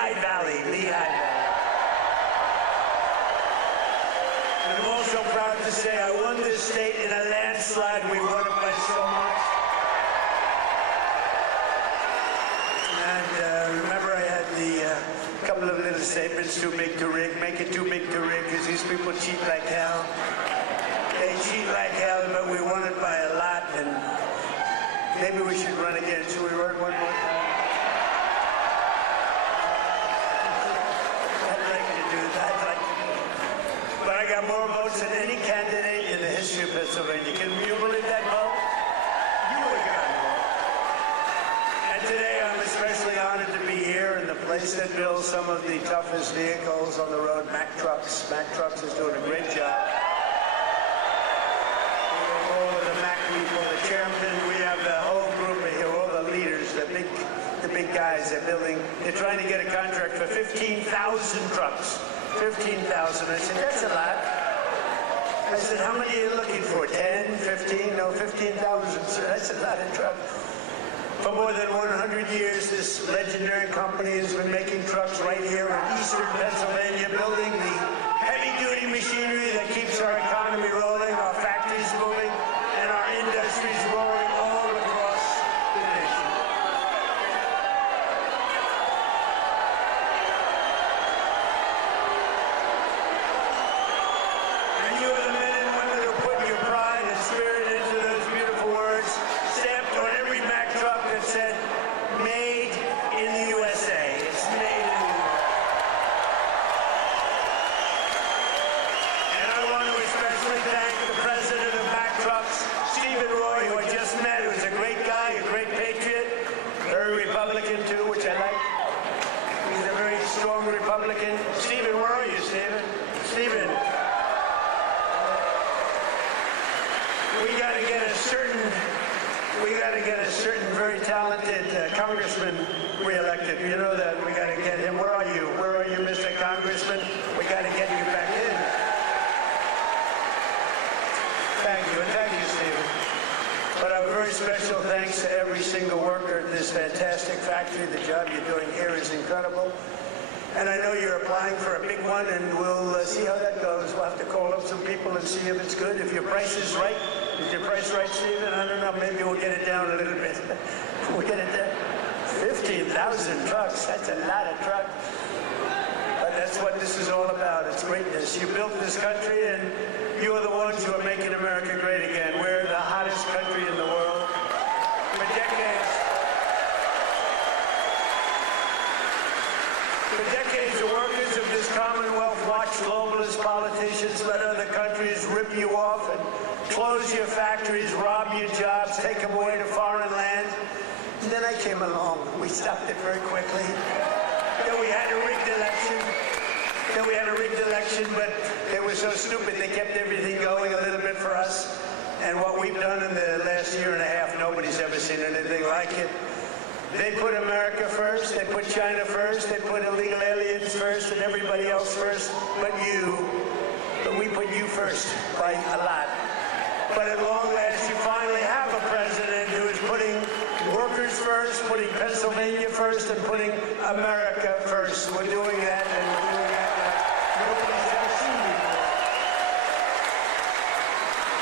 Lehigh Valley. And I'm also proud to say I won this state in a landslide. We won it by so much. And remember, I had the couple of little statements, too big to rig, make it too big to rig, because these people cheat like hell. They cheat like hell, but we won it by a lot, and maybe we should run again. Should we run one more time? I'd like to do that. But I got more votes than any candidate in the history of Pennsylvania. Can you believe that vote? You would got more. And today I'm especially honored to be here in the place that builds some of the toughest vehicles on the road, Mack Trucks. Mack Trucks is doing a great job. All of the Mack people, the chairman, we have the whole group of here, all the leaders, the big guys. They're trying to get a contract for 15,000 trucks. 15,000. I said, that's a lot. I said, how many are you looking for? 10, 15? No, 15,000. So that's a lot of trucks. For more than 100 years, this legendary company has been making trucks right here in eastern Pennsylvania, building the heavy-duty machinery that keeps our economy rolling, our factories moving, and our industries rolling all across the nation. And you are the men and women who put your pride and spirit into those beautiful words, stamped on every Mack truck that said, made in the USA. It's made in the USA. And I want to especially thank the president of Mack Trucks, Stephen Roy, who I just met, who's a great guy, a great patriot, very Republican too, which I like. He's a very strong Republican. Stephen, where are you, Stephen? Stephen. We got to get a certain very talented congressman reelected. You know that. We got to get him. Where are you? Where are you, Mr. Congressman? We got to get you back in. Thank you, and thank you, Stephen. But a very special thanks to every single worker at this fantastic factory. The job you're doing here is incredible. And I know you're applying for a big one, and we'll see how that goes. We'll have to call up some people and see if it's good. If your price is right. Is your price right, Stephen? I don't know. Maybe we'll get it down a little bit. We'll get it down. 15,000 trucks. That's a lot of trucks. But that's what this is all about. It's greatness. You built this country, and you are the ones who are making America great again. We're the hottest country in the world. For decades, the workers of this Commonwealth watched globalist politicians let other countries rip you off and close your factories, rob your jobs, take them away to foreign lands. And then I came along. We stopped it very quickly. Then we had a rigged election. But they were so stupid they kept everything going a little bit for us. And what we've done in the last year and a half, nobody's ever seen anything like it. They put America first, they put China first, they put illegal aliens first, and everybody else first, but we put you first by a lot. But at long last, you finally have a president who is putting workers first, putting Pennsylvania first, and putting America first. We're doing that, and we're doing that like nobody's ever seen before.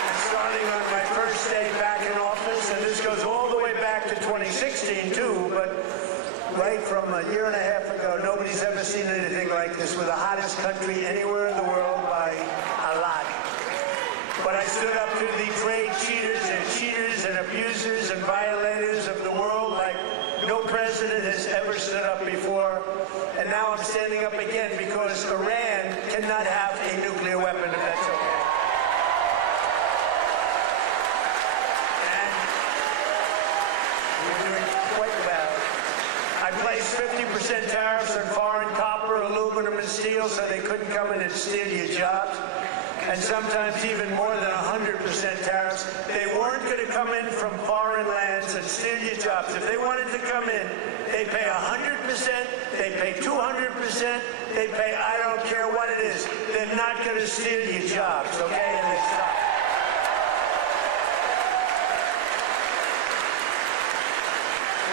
And starting on my first day back in office, and this goes all the way back to 2016 too, but right from a year and a half ago, nobody's ever seen anything like this. We're the hottest country anywhere in the world by a lot. But I stood up to the trade cheaters and abusers and violators of the world like no president has ever stood up before. And now I'm standing up again because Iran cannot have a nuclear weapon, if that's okay. And we're doing quite well. I placed 50% tariffs on foreign copper, aluminum, and steel so they couldn't come in and steal your jobs. And sometimes even more than 100% tariffs. They weren't going to come in from foreign lands and steal your jobs. If they wanted to come in, they pay 100%, they pay 200%, they pay I don't care what it is. They're not going to steal your jobs, okay? And they stop.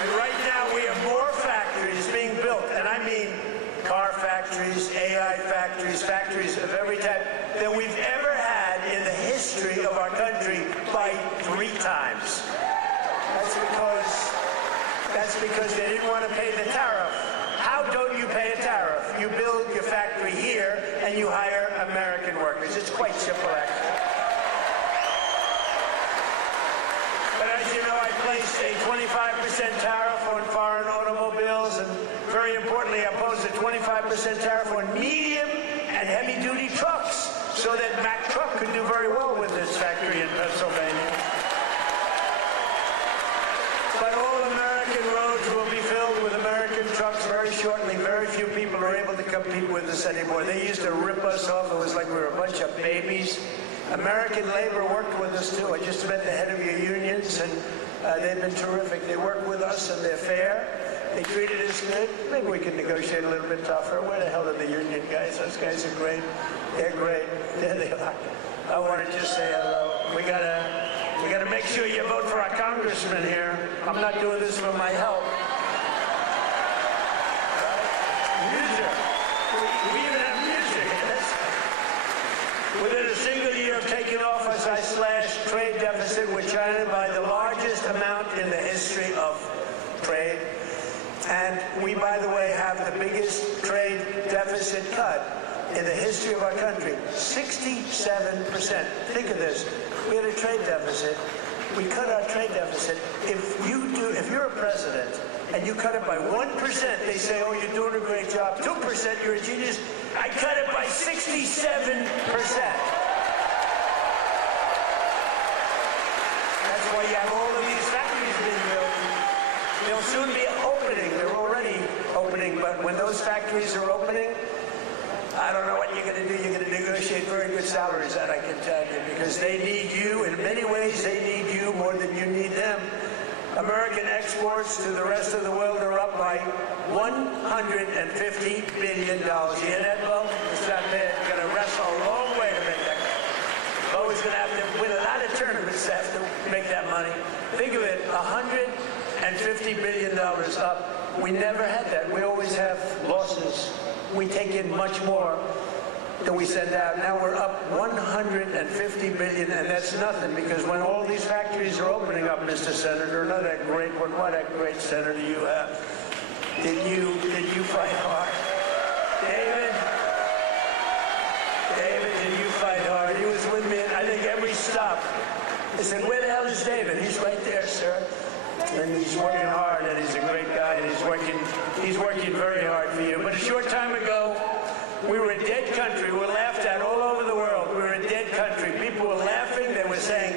And right now we have more factories being built, and I mean car factories, AI factories, factories of every type that we've ever had in the history of our country by 3 times. That's because they didn't want to pay the tariff. How don't you pay a tariff? You build your factory here and you hire American workers. It's quite simple, actually. But as you know, I placed a 25% tariff on foreign automobiles, and very importantly, I posed a 25% tariff on medium and heavy-duty trucks so that Mack Truck could do very well with this factory in Pennsylvania. But all American roads will be filled with American trucks very shortly. Very few people are able to compete with us anymore. They used to rip us off. It was like we were a bunch of babies. American labor worked with us, too. I just met the head of your unions, and they've been terrific. They work with us, and they're fair. They treated us good. Maybe we can negotiate a little bit tougher. Where the hell are the union guys? Those guys are great. They're great. There they are. I want to just say hello. We gotta make sure you vote for our congressman here. I'm not doing this for my help. Music. We even have music. Within a single year of taking office, I slashed trade deficit with China by the largest amount in the history of trade. And we, by the way, have the biggest trade deficit cut in the history of our country, 67%. Think of this. We had a trade deficit. We cut our trade deficit. If you're a president and you cut it by 1%, they say, oh, you're doing a great job. 2%, you're a genius. I cut it by 67%. That's why you have all of these factories being built. They'll soon be opening. They're already opening, but when those factories are opening, I don't know what you're going to do. You're going to negotiate very good salaries, that I can tell you, because they need you. In many ways, they need you more than you need them. American exports to the rest of the world are up by $150 billion. You hear that, Bo? It's not bad. You're going to wrestle a long way to make that. Bo is going to have to win a lot of tournaments to have to make that money. Think of it, $150 billion up. We never had that. We always have losses. We take in much more than we send out. Now we're up $150 billion, and that's nothing, because when all these factories are opening up, Mr. Senator, another great one, what a great senator you have. Did you fight hard? David, did you fight hard? He was with me at, I think, every stop. I said, where the hell is David? He's right there, sir. And he's working hard, and he's a great guy, and he's working very hard for you. But a short time ago, we were a dead country. We were laughed at all over the world. We were a dead country. People were laughing. They were saying,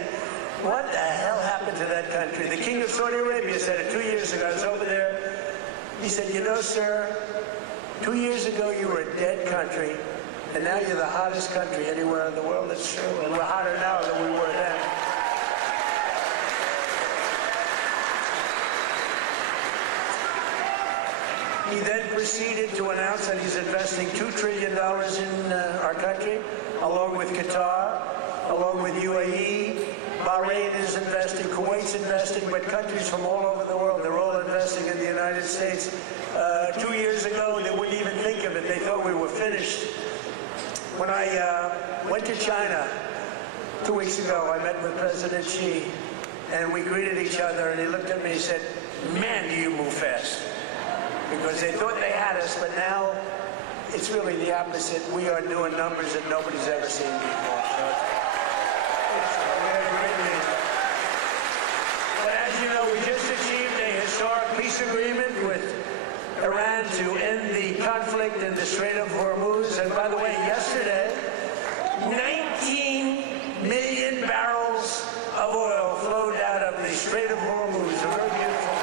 what the hell happened to that country? The king of Saudi Arabia said it 2 years ago. I was over there. He said, you know, sir, 2 years ago you were a dead country, and now you're the hottest country anywhere in the world. It's true. And we're hotter now than we were then. He then proceeded to announce that he's investing $2 trillion in our country, along with Qatar, along with UAE. Bahrain is investing, Kuwait's investing, but countries from all over the world, they're all investing in the United States. 2 years ago, they wouldn't even think of it. They thought we were finished. When I went to China 2 weeks ago, I met with President Xi, and we greeted each other, and he looked at me and he said, man, do you move fast. Because they thought they had us, but now it's really the opposite. We are doing numbers that nobody's ever seen before. So we have a great man. But as you know, we just achieved a historic peace agreement with Iran to end the conflict in the Strait of Hormuz. And by the way, yesterday, 19 million barrels of oil flowed out of the Strait of Hormuz. A very beautiful.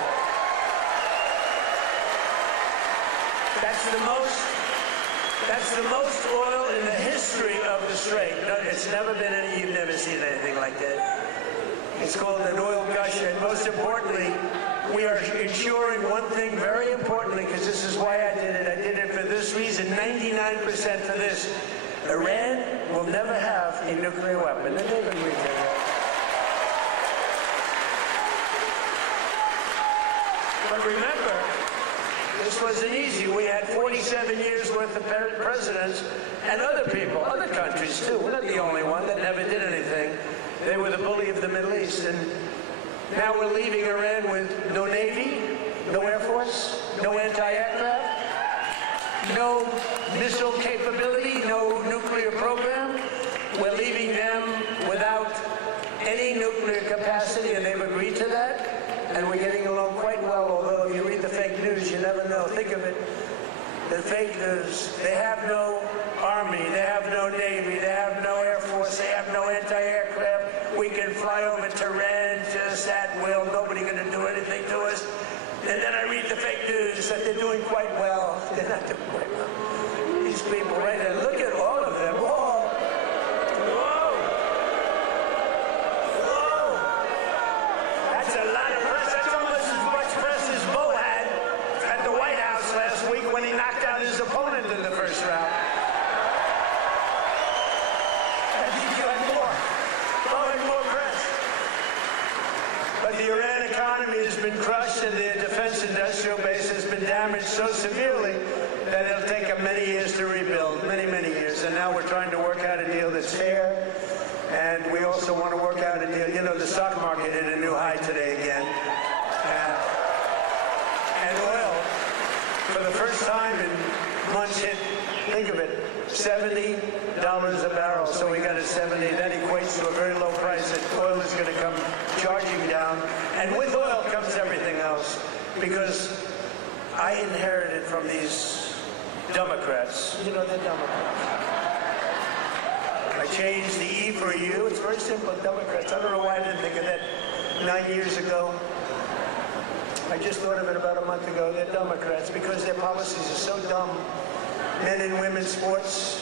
That's the most oil in the history of the Strait. No, it's never been any, you've never seen anything like that. It's called an oil gusher. And most importantly, we are ensuring one thing very importantly, because this is why I did it. I did it for this reason, 99% for this. Iran will never have a nuclear weapon. And they've agreed to that. But remember, this wasn't easy. We had 47 years worth of presidents and other people, other countries too. We're not the only one that never did anything. They were the bully of the Middle East. And now we're leaving Iran with no Navy, no Air Force, no anti-aircraft, no missile capability, no nuclear program. We're leaving them without any nuclear capacity, and they've agreed to that. And we're getting along quite well, although if you read the fake news, you never know. Think of it. The fake news, they have no army, they have no navy, they have no air force, they have no anti-aircraft. We can fly over Tehran just at will. Nobody going to do anything to us. And then I read the fake news that they're doing quite well. They're not doing quite well. These people right there, look at all of them. Whoa. Whoa. Whoa. That's a lot of press. That's almost as much press as Bo had at the White House last week when he knocked out his opponent in the first round. I think you had more. Bo had more press. But the Iran economy has been crushed and their defense industrial base has been damaged so severely that it'll take them many years to rebuild, many, many years. And now we're trying to work out a deal that's fair. And we also want to work out a deal. You know, the stock market hit a new high today again. And oil, for the first time in months, hit, think of it, $70 a barrel. So we got a 70. That equates to a very low price that oil is going to come charging down. And with oil comes everything else. Because I inherited from these Democrats. You know, they're Democrats. I changed the E for a U. It's very simple, Democrats. I don't know why I didn't think of that 9 years ago. I just thought of it about a month ago. They're Democrats because their policies are so dumb. Men and women's sports.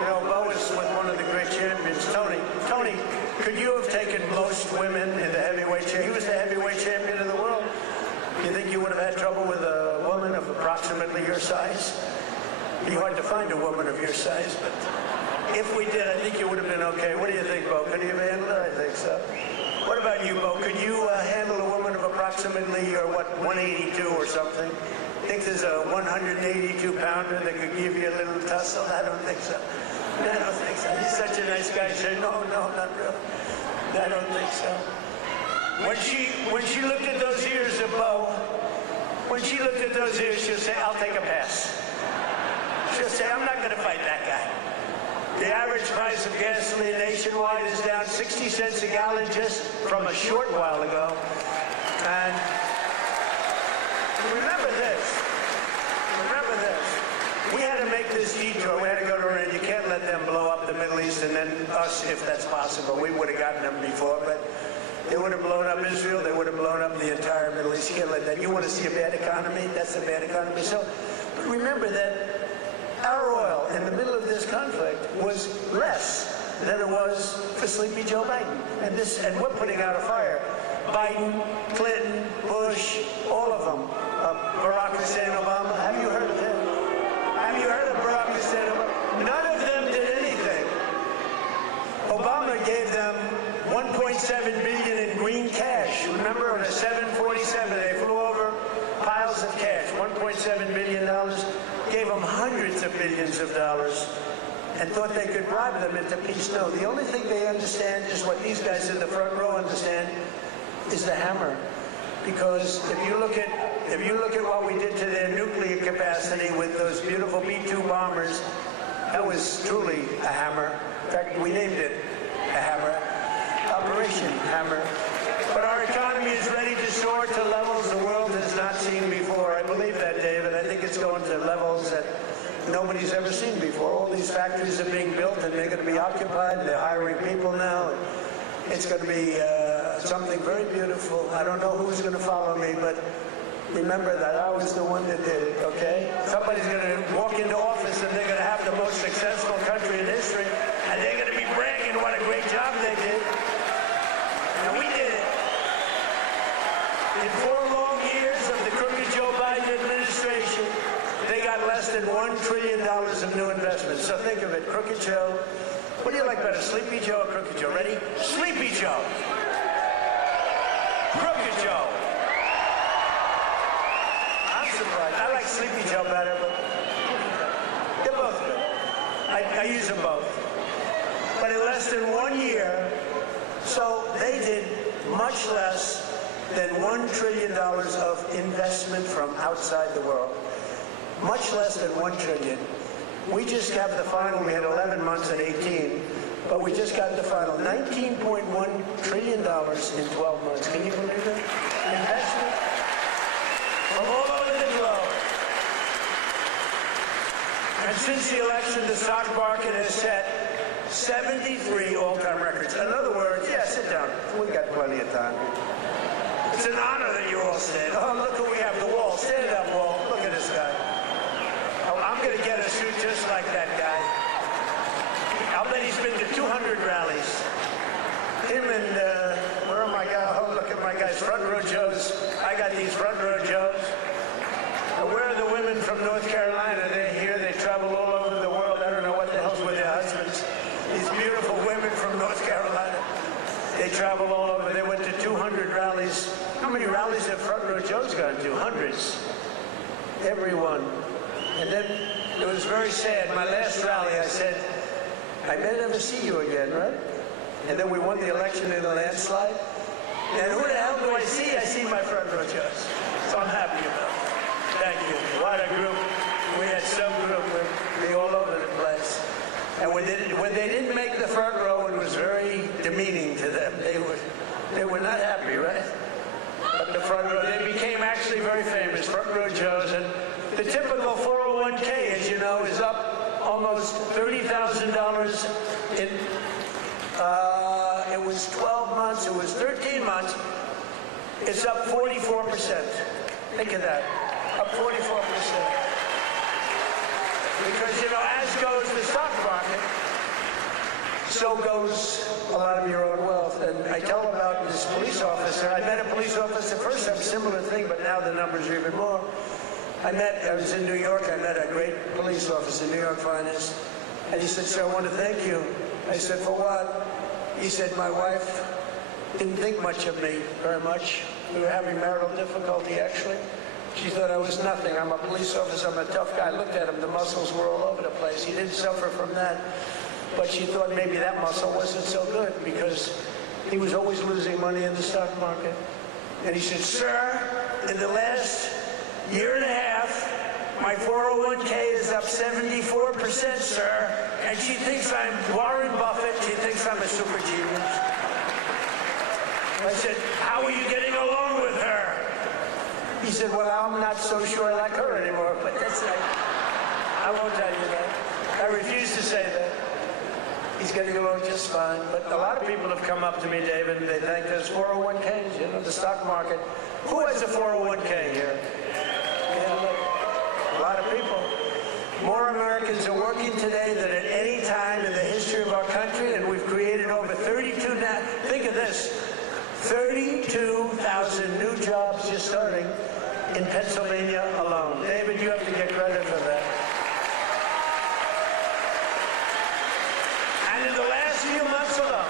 You know, Bo was with one of the great champions, Tony. Tony, could you have taken most women in the heavyweight championship? He was the heavyweight champion of the world. You think you would have had trouble with a woman of approximately your size? It'd be hard to find a woman of your size, but if we did, I think you would have been okay. What do you think, Bo? Could you have handled it? I think so. What about you, Bo? Could you handle a woman of approximately, or what, 182 or something? Think there's a 182-pounder that could give you a little tussle? I don't think so. I don't think so. He's such a nice guy. Say, no, not really. I don't think so. When she looked at those ears of Bo, when she looked at those ears, she'll say, I'll take a pass. She'll say, I'm not going to fight that guy. The average price of gasoline nationwide is down 60 cents a gallon just from a short while ago. And remember this. Remember this. We had to make this detour. We had to go to Iran. You can't let them blow up the Middle East and then us, if that's possible. We would have gotten them before, but they would have blown up Israel. They would have blown up the entire Middle East. You can't let that. You want to see a bad economy? That's a bad economy. So, but remember that our oil in the middle of this conflict was less than it was for Sleepy Joe Biden. And we're putting out a fire. Biden, Clinton, Bush, all of them. Barack Hussein Obama. Have you heard of him? Have you heard of Barack Hussein Obama? None of them did anything. Obama gave them $1.7 billion in green cash. Remember, on a 747, they flew over piles of cash. $1.7 billion. Gave them hundreds of billions of dollars and thought they could bribe them into peace. No, the only thing they understand is what these guys in the front row understand is the hammer. Because if you look at what we did to their nuclear capacity with those beautiful B-2 bombers, that was truly a hammer. In fact, we named it a hammer. Operation Hammer. But our economy is ready to soar to levels the world has not seen before. I believe that, David. I think it's going to levels that nobody's ever seen before. All these factories are being built and they're going to be occupied. They're hiring people now. It's going to be something very beautiful. I don't know who's going to follow me, but remember that I was the one that did it, okay? Somebody's going to walk into office and they're going to have the most successful country in history, and they're going to be bragging what a great job they did. And we did it. In 4 long years of the crooked Joe Biden administration, they got less than $1 trillion of new investments. So think of it, Crooked Joe. What do you like better, Sleepy Joe or Crooked Joe? Ready? Sleepy Joe. Crooked Joe. Sleepy Joe better, but they're both good. I use them both. But in less than 1 year, so they did much less than $1 trillion of investment from outside the world. Much less than 1 trillion. We just got the final. We had 11 months and 18, but we just got the final. $19.1 trillion in 12 months. Can you believe it? Investment from all over the globe. And since the election, the stock market has set 73 all-time records. In other words, yeah, sit down. We got plenty of time. It's an honor that you all stand. Oh, look who we have, the Wall. Stand up, Wall. Look at this guy. Oh, I'm going to get a suit just like that guy. I'll bet he's been to 200 rallies. Him and, where are my guys? Oh, look at my guys, front row Joes. I got these front row Joes. Where are the women from North Carolina? They're here. They travel all over the world. I don't know what the hell's with their husbands. These beautiful women from North Carolina. They travel all over. They went to 200 rallies. How many rallies have Front Row Joe's gone to? Hundreds. Everyone. And then it was very sad. My last rally, I said, I may never see you again, right? And then we won the election in a landslide. And who the hell do I see? I see my Front Row Joe's. So I'm happy about it. Thank you. What a group. We had some group with me all over the place. And when they didn't make the front row, it was very demeaning to them. They were not happy, right? But the front row, they became actually very famous, Front Row Joes. And the typical 401k, as you know, is up almost $30,000 in, it was 12 months, it was 13 months. It's up 44%. Think of that. Up 44%. Because, you know, as goes the stock market, so goes a lot of your own wealth. And I tell about this police officer. I met a police officer first time, similar thing, but now the numbers are even more. I was in New York. I met a great police officer, New York finest. And he said, sir, I want to thank you. I said, for what? He said, my wife didn't think much of me very much. We were having marital difficulty, actually. She thought I was nothing. I'm a police officer. I'm a tough guy. I looked at him. The muscles were all over the place. He didn't suffer from that. But she thought maybe that muscle wasn't so good because he was always losing money in the stock market. And he said, sir, in the last year and a half, my 401k is up 74%, sir. And she thinks I'm Warren Buffett. She thinks I'm a super genius. I said, how are you getting along with her? He said, well, I'm not so sure I like her anymore, but that's like, I won't tell you that. I refuse to say that. He's getting along just fine. But a lot of people have come up to me, David, and they thank us 401ks, you know, the stock market. Who has a 401k here? Yeah, look, a lot of people. More Americans are working today than at any time in the history of our country, and we've created over 32, now, think of this, 32,000 new jobs just starting in Pennsylvania alone. David, you have to get credit for that. And in the last few months alone,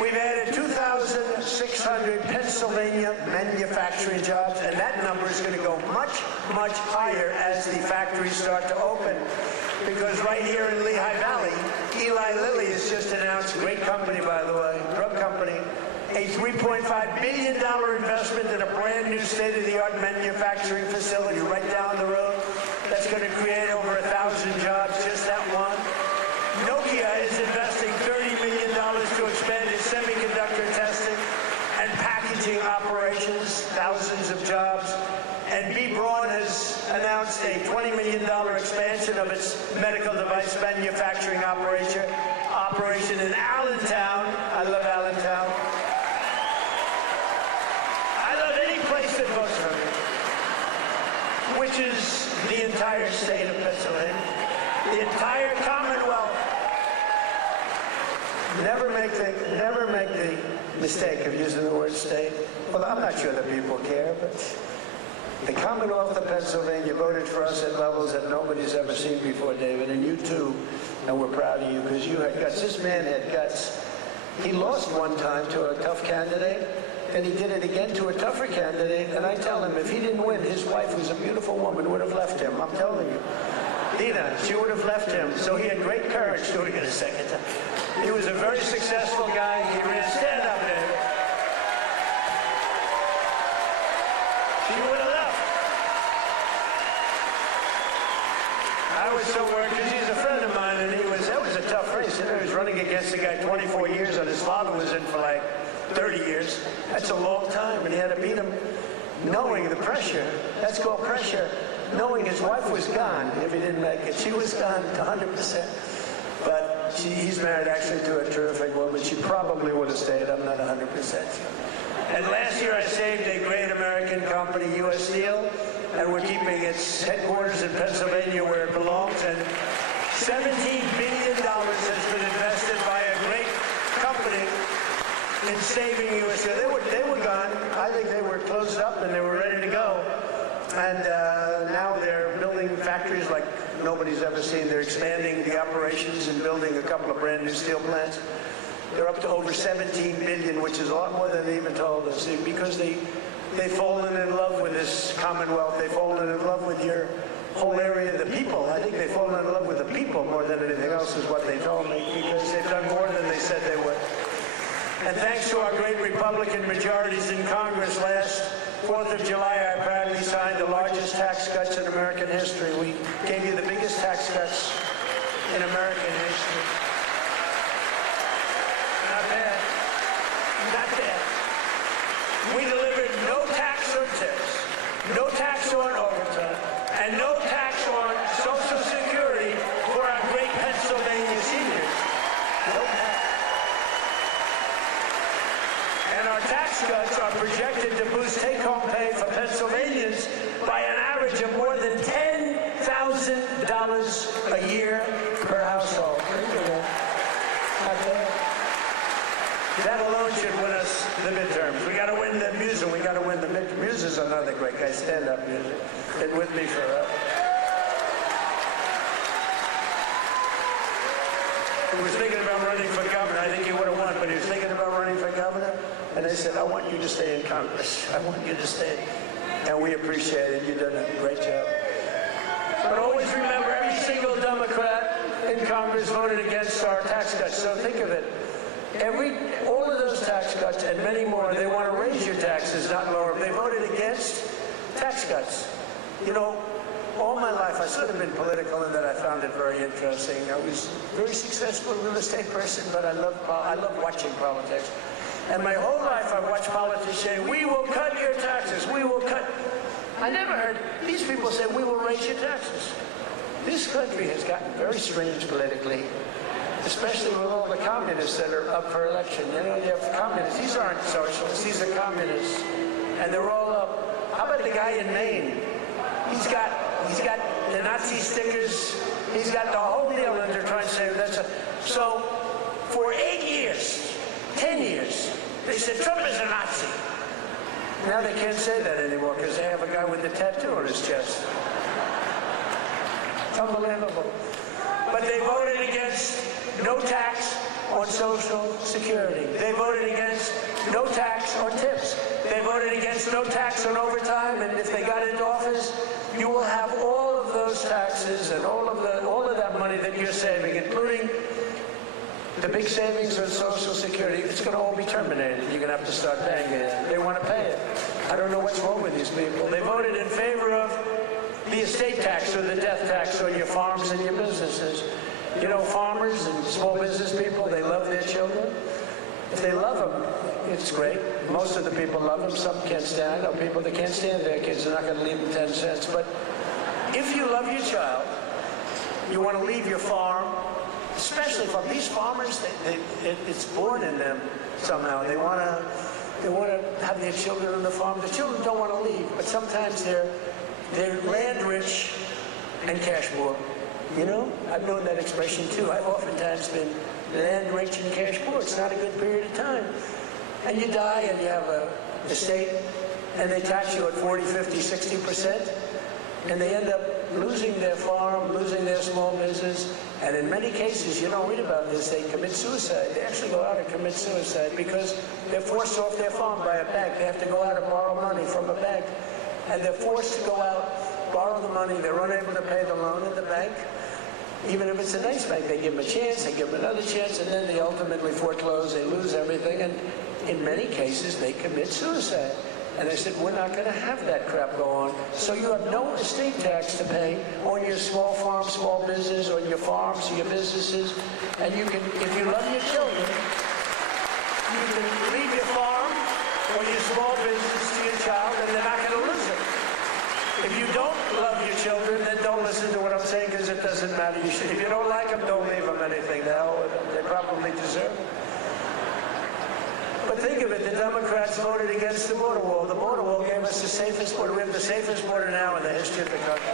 we've added 2,600 Pennsylvania manufacturing jobs, and that number is going to go much, much higher as the factories start to open. Because right here in Lehigh Valley, Eli Lilly has just announced, great company, by the way, drug company, a $3.5 billion investment in a brand new state-of-the-art manufacturing facility right down the road. That's going to create over 1,000 jobs, just that one. Nokia is investing $30 million to expand its semiconductor testing and packaging operations, thousands of jobs. And B. Braun has announced a $20 million expansion of its medical device manufacturing operation in Allentown. I love Allentown. I love any place that votes for me, which is the entire state of Pennsylvania, the entire Commonwealth. Never make the mistake of using the word state. Well, I'm not sure that people care, but the Commonwealth of Pennsylvania voted for us at levels that nobody's ever seen before, David, and you too, and we're proud of you because you had guts. This man had guts. He lost one time to a tough candidate, and he did it again to a tougher candidate, and I tell him if he didn't win, his wife, who's a beautiful woman, would have left him. I'm telling you. Dina, she would have left him. So he had great courage doing it a second time. He was a very successful guy. He ran, stand up, David. She would have left. I was so worried because he's a friend of mine, and that was a tough race. You know, he was running against a guy 24 years, and his father was in for like 30 years. That's a long time, and he had to beat him knowing the pressure. That's called pressure. Knowing his wife was gone if he didn't make it. She was gone 100%. But he's married actually to a terrific woman. She probably would have stayed. I'm not 100% sure. And last year I saved a great American company, U.S. Steel, and we're keeping its headquarters in Pennsylvania where it belongs. And $17 billion has been invested by a great company in saving U.S. Steel. They were gone. I think they were closed up and they were ready to go. And now they're building factories like nobody's ever seen. They're expanding the operations and building a couple of brand new steel plants. They're up to over 17 billion, which is a lot more than they even told us. Because they've fallen in love with this Commonwealth. They've fallen in love with your whole area, the people. I think they've fallen in love with the people more than anything else is what they told me, because they've done more than they said they would. And thanks to our great Republican majorities in Congress last 4th of July, I proudly signed the largest tax cuts in American history. We gave you the biggest tax cuts in American history. Not bad. Not bad. We delivered no tax on tips, no tax on overtime, and no tax on Social Security for our great Pennsylvania seniors. No tax. And our tax cuts are projected to boost take-home pay for Pennsylvanians by an average of more than $10,000 a year per household. That alone should win us the midterms. We got to win the Muse, and we got to win the midterms. Muse is another great guy. Stand up, Muse. Been with me forever. He was thinking about running for governor. I think he would have won, but he was thinking about running for governor. And they said, I want you to stay in Congress. I want you to stay. And we appreciate it. You've done a great job. But always remember, every single Democrat in Congress voted against our tax cuts. So think of it. All of those tax cuts and many more, they want to raise your taxes, not lower them. They voted against tax cuts. You know, all my life, I sort of been political in that I found it very interesting. I was a very successful real estate person, but I love watching politics. And my whole life I've watched politicians say, we will cut your taxes, we will cut. I never heard these people say, we will raise your taxes. This country has gotten very strange politically, especially with all the communists that are up for election. You know, you have communists. These aren't socialists, these are communists. And they're all up. How about the guy in Maine? He's got the Nazi stickers. He's got the whole deal, and they're trying to say so for 8 years, 10 years, they said Trump is a Nazi. Now they can't say that anymore because they have a guy with a tattoo on his chest. It's unbelievable. But they voted against no tax on Social Security. They voted against no tax on tips. They voted against no tax on overtime, and if they got into office, you will have all of those taxes and all of that money that you're saving, including the big savings on Social Security. It's going to all be terminated. You're going to have to start paying it. They want to pay it. I don't know what's wrong with these people. They voted in favor of the estate tax or the death tax on your farms and your businesses. You know, farmers and small business people, they love their children. If they love them, it's great. Most of the people love them. Some can't stand. I know people that can't stand their kids are not going to leave them 10 cents. But if you love your child, you want to leave your farm, especially from these farmers, it's born in them somehow. They want to have their children on the farm. The children don't want to leave, but sometimes they're land rich and cash poor. You know, I've known that expression too. I've oftentimes been land rich and cash poor. It's not a good period of time. And you die and you have a estate and they tax you at 40, 50, 60%. and they end up losing their farm, losing their small business, and in many cases, you don't read about this, they commit suicide. They actually go out and commit suicide because they're forced off their farm by a bank. They have to go out and borrow money from a bank, and they're forced to go out, borrow the money, they're unable to pay the loan at the bank. Even if it's a nice bank, they give them a chance, they give them another chance, and then they ultimately foreclose, they lose everything, and in many cases, they commit suicide. And they said, we're not going to have that crap go on. So you have no estate tax to pay on your small farm, small business, or your farms, or your businesses. And you can, if you love your children, you can leave your farm or your small business to your child, and they're not going to lose it. If you don't love your children, then don't listen to what I'm saying, because it doesn't matter. If you don't like them, don't leave them anything. The hell with them. They probably deserve it. But think of it, the Democrats voted against the border wall. The border wall gave us the safest border. We have the safest border now in the history of the country.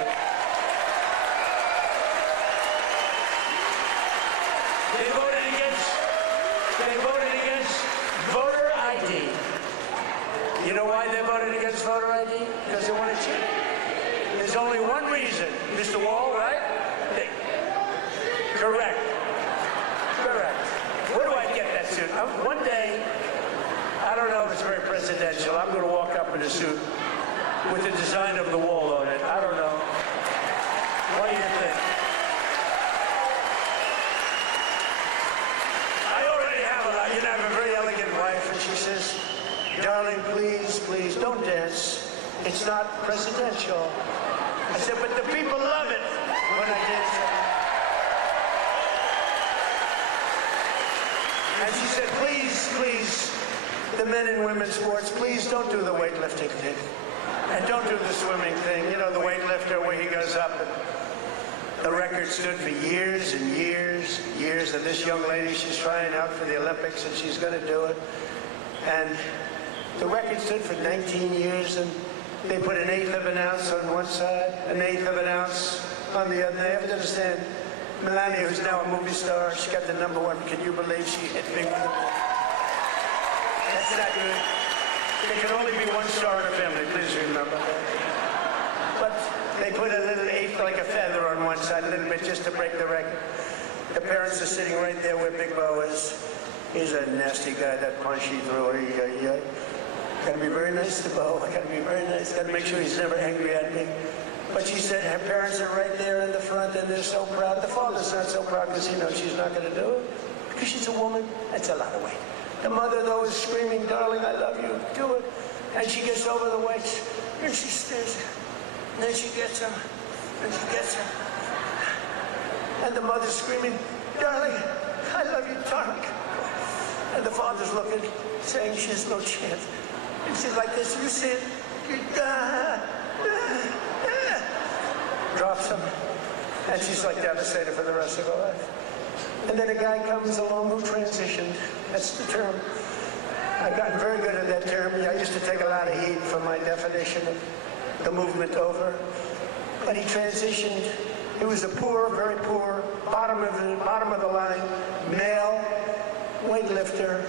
They voted against voter ID. You know why they voted against voter ID? Because they want to cheat. There's only one reason. Mr. Wall, right? Correct. Where do I get that suit? One day, I don't know if it's very presidential. I'm going to walk up in a suit with the design of the wall on it. I don't know. What do you think? I already have I have a very elegant wife, and she says, darling, please, please, don't dance. It's not presidential. I said, but the people love it when I dance. And she said, please, please, the men and women's sports, please don't do the weightlifting thing. And don't do the swimming thing. You know, the weightlifter where he goes up. The record stood for years and years, and this young lady, she's trying out for the Olympics, and she's going to do it. And the record stood for 19 years, and they put an eighth of an ounce on one side, an eighth of an ounce on the other. They have to understand, Melania, who's now a movie star, she got the #1. Can you believe she hit big with the ball? That's not good. There can only be one star in a family, please remember that. But they put a little eighth like a feather on one side, a little bit just to break the record. The parents are sitting right there where Big Bo is. He's a nasty guy, that punch he threw. Gotta be very nice to Bo. I gotta be very nice. Gotta make sure he's never angry at me. But she said her parents are right there in the front, and they're so proud. The father's not so proud because he knows she's not going to do it. Because she's a woman, that's a lot of weight. The mother, though, is screaming, darling, I love you, do it. And she gets over the weights, and she stays. And then she gets him, and she gets him. And the mother's screaming, darling, I love you, darling. And the father's looking, saying she has no chance. And she's like this, you see it? Drops him, and she's like devastated for the rest of her life. And then a guy comes along who transitioned. That's the term. I've gotten very good at that term. I used to take a lot of heat for my definition of the movement over. But he transitioned. He was a poor, very poor, bottom of the line, male weightlifter,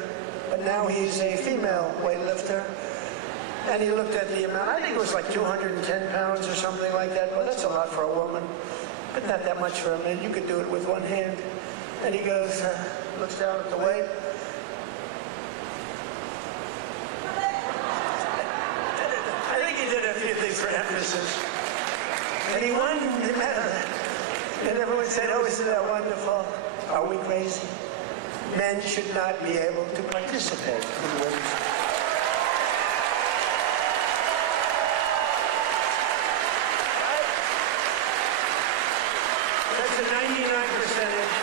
but now he's a female weightlifter. And he looked at the amount, I think it was like 210 pounds or something like that. Well, that's a lot for a woman, but not that much for a man. You could do it with one hand. And he goes, looks down at the weight. I think he did a few things for emphasis. And he won the medal. And everyone said, oh, isn't that wonderful? Are we crazy? Men should not be able to participate in women's sports. That's a 99%.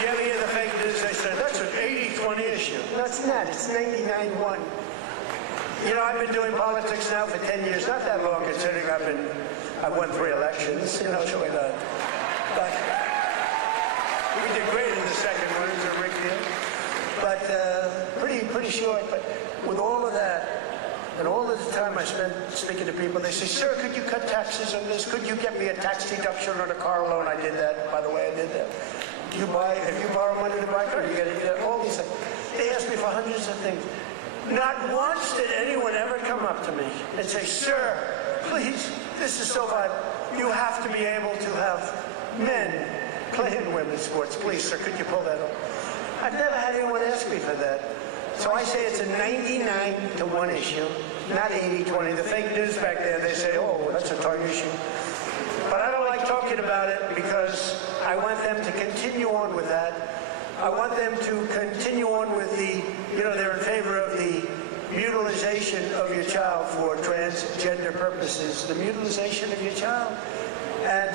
You ever hear the fake news? They say, that's an 80-20 issue. No, it's not. It's 99-1. You know, I've been doing politics now for 10 years. Not that long, considering I've won 3 elections. You know, so that. But we did great in the second one. It was a big deal. But pretty short. But with all of that, and all of the time I spent speaking to people, they say, sir, could you cut taxes on this? Could you get me a tax deduction on a car loan? I did that. By the way, I did that. If you borrow money to buy a car, you got to do that. All these things. They asked me for hundreds of things. Not once did anyone ever come up to me and say, sir, please, this is so vital. You have to be able to have men play in women's sports. Please, sir, could you pull that up? I've never had anyone ask me for that. So I say it's a 99-1 issue, not 80-20. The fake news back there, they say, oh, that's a target issue. But I don't like talking about it because I want them to continue on with that. I want them to continue on with the, they're in favor of the mutilization of your child for transgender purposes, the mutilization of your child. And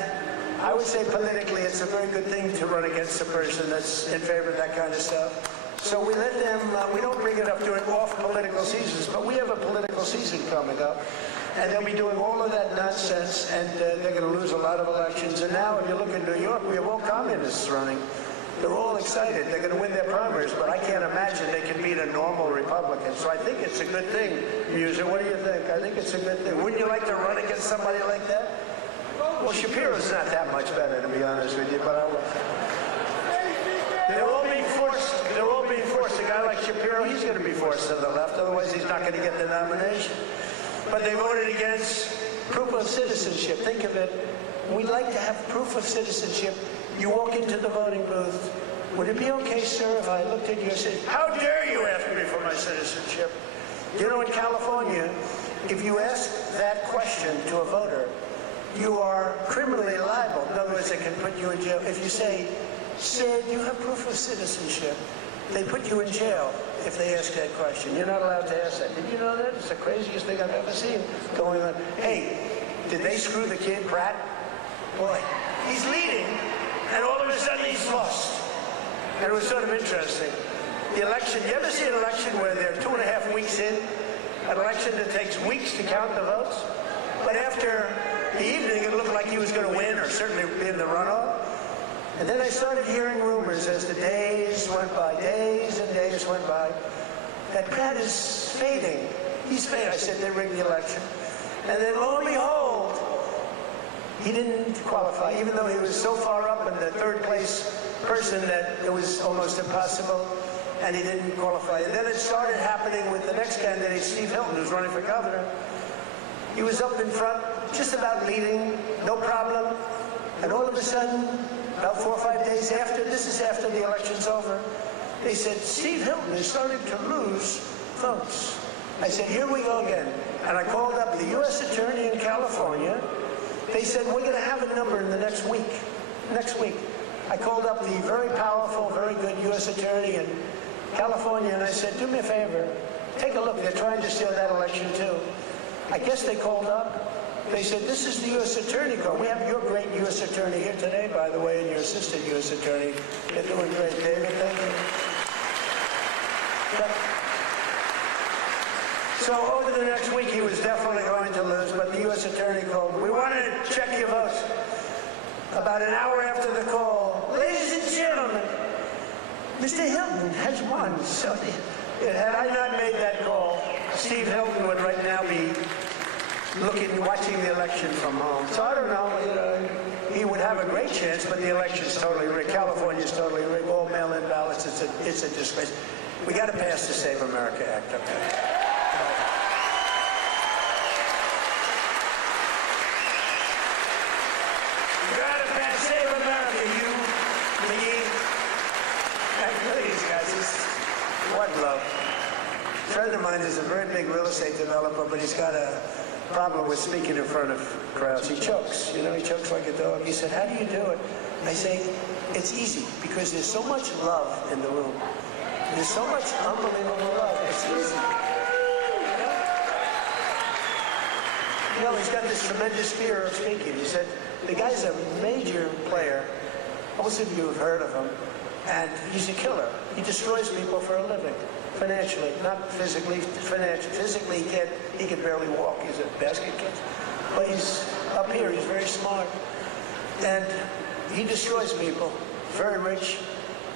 I would say politically it's a very good thing to run against a person that's in favor of that kind of stuff. So we let them, we don't bring it up during off political seasons, but we have a political season coming up. And they'll be doing all of that nonsense, and they're going to lose a lot of elections. And now, if you look in New York, we have all communists running. They're all excited. They're going to win their primaries, but I can't imagine they can beat a normal Republican. So I think it's a good thing, Muser. What do you think? I think it's a good thing. Wouldn't you like to run against somebody like that? Well, Shapiro's not that much better, to be honest with you, but I will. They're all being forced. They're all being forced. A guy like Shapiro, he's going to be forced to the left. Otherwise, he's not going to get the nomination. But they voted against proof of citizenship. Think of it. We'd like to have proof of citizenship. You walk into the voting booth. Would it be okay, sir, if I looked at you and said, how dare you ask me for my citizenship? You know, in California, if you ask that question to a voter, you are criminally liable. In other words, they can put you in jail. If you say, sir, do you have proof of citizenship? They put you in jail if they ask that question. You're not allowed to ask that. Did you know that? It's the craziest thing I've ever seen going on. Hey, did they screw the kid, Pratt? Boy, he's leading, and all of a sudden he's lost. And it was sort of interesting. The election, you ever see an election where they're 2.5 weeks in? An election that takes weeks to count the votes? But after the evening, it looked like he was going to win, or certainly be in the runoff. And then I started hearing rumors as the days went by, days and days went by, that Pratt is fading. He's fading. I said, they rigged the election. And then lo and behold, he didn't qualify, even though he was so far up in the third place person that it was almost impossible, and he didn't qualify. And then it started happening with the next candidate, Steve Hilton, who's running for governor. He was up in front, just about leading, no problem. And all of a sudden, about 4 or 5 days after, this is after the election's over, they said, Steve Hilton is starting to lose votes. I said, here we go again. And I called up the U.S. Attorney in California. They said, we're going to have a number in the next week. Next week. I called up the very powerful, very good U.S. Attorney in California, and I said, do me a favor. Take a look. They're trying to steal that election, too. I guess they called up. They said, this is the U.S. Attorney call. We have your great U.S. Attorney here today, by the way, and your assistant U.S. Attorney. They're doing great. David, thank you. So over the next week, he was definitely going to lose, but the U.S. Attorney called. We want to check your votes. About an hour after the call, ladies and gentlemen, Mr. Hilton has won. So had I not made that call, Steve Hilton would right now be watching the election from home. So I don't know, he would have a great chance, but the election's totally rigged. California's totally rigged. All mail-in ballots, it's a disgrace. We got to pass the Save America Act, okay? You got to pass Save America, you, me, and these guys. What love. A friend of mine is a very big real estate developer, but he's got a problem with speaking in front of crowds. He chokes, he chokes like a dog. He said, how do you do it? I say, it's easy, because there's so much love in the room. There's so much unbelievable love. It's easy. He's got this tremendous fear of speaking. He said, the guy's a major player. Most of you have heard of him. And he's a killer. He destroys people for a living. Financially, not physically, financially. Physically, he can barely walk. He's a basket kid. But he's up here, he's very smart. And he destroys people, very rich.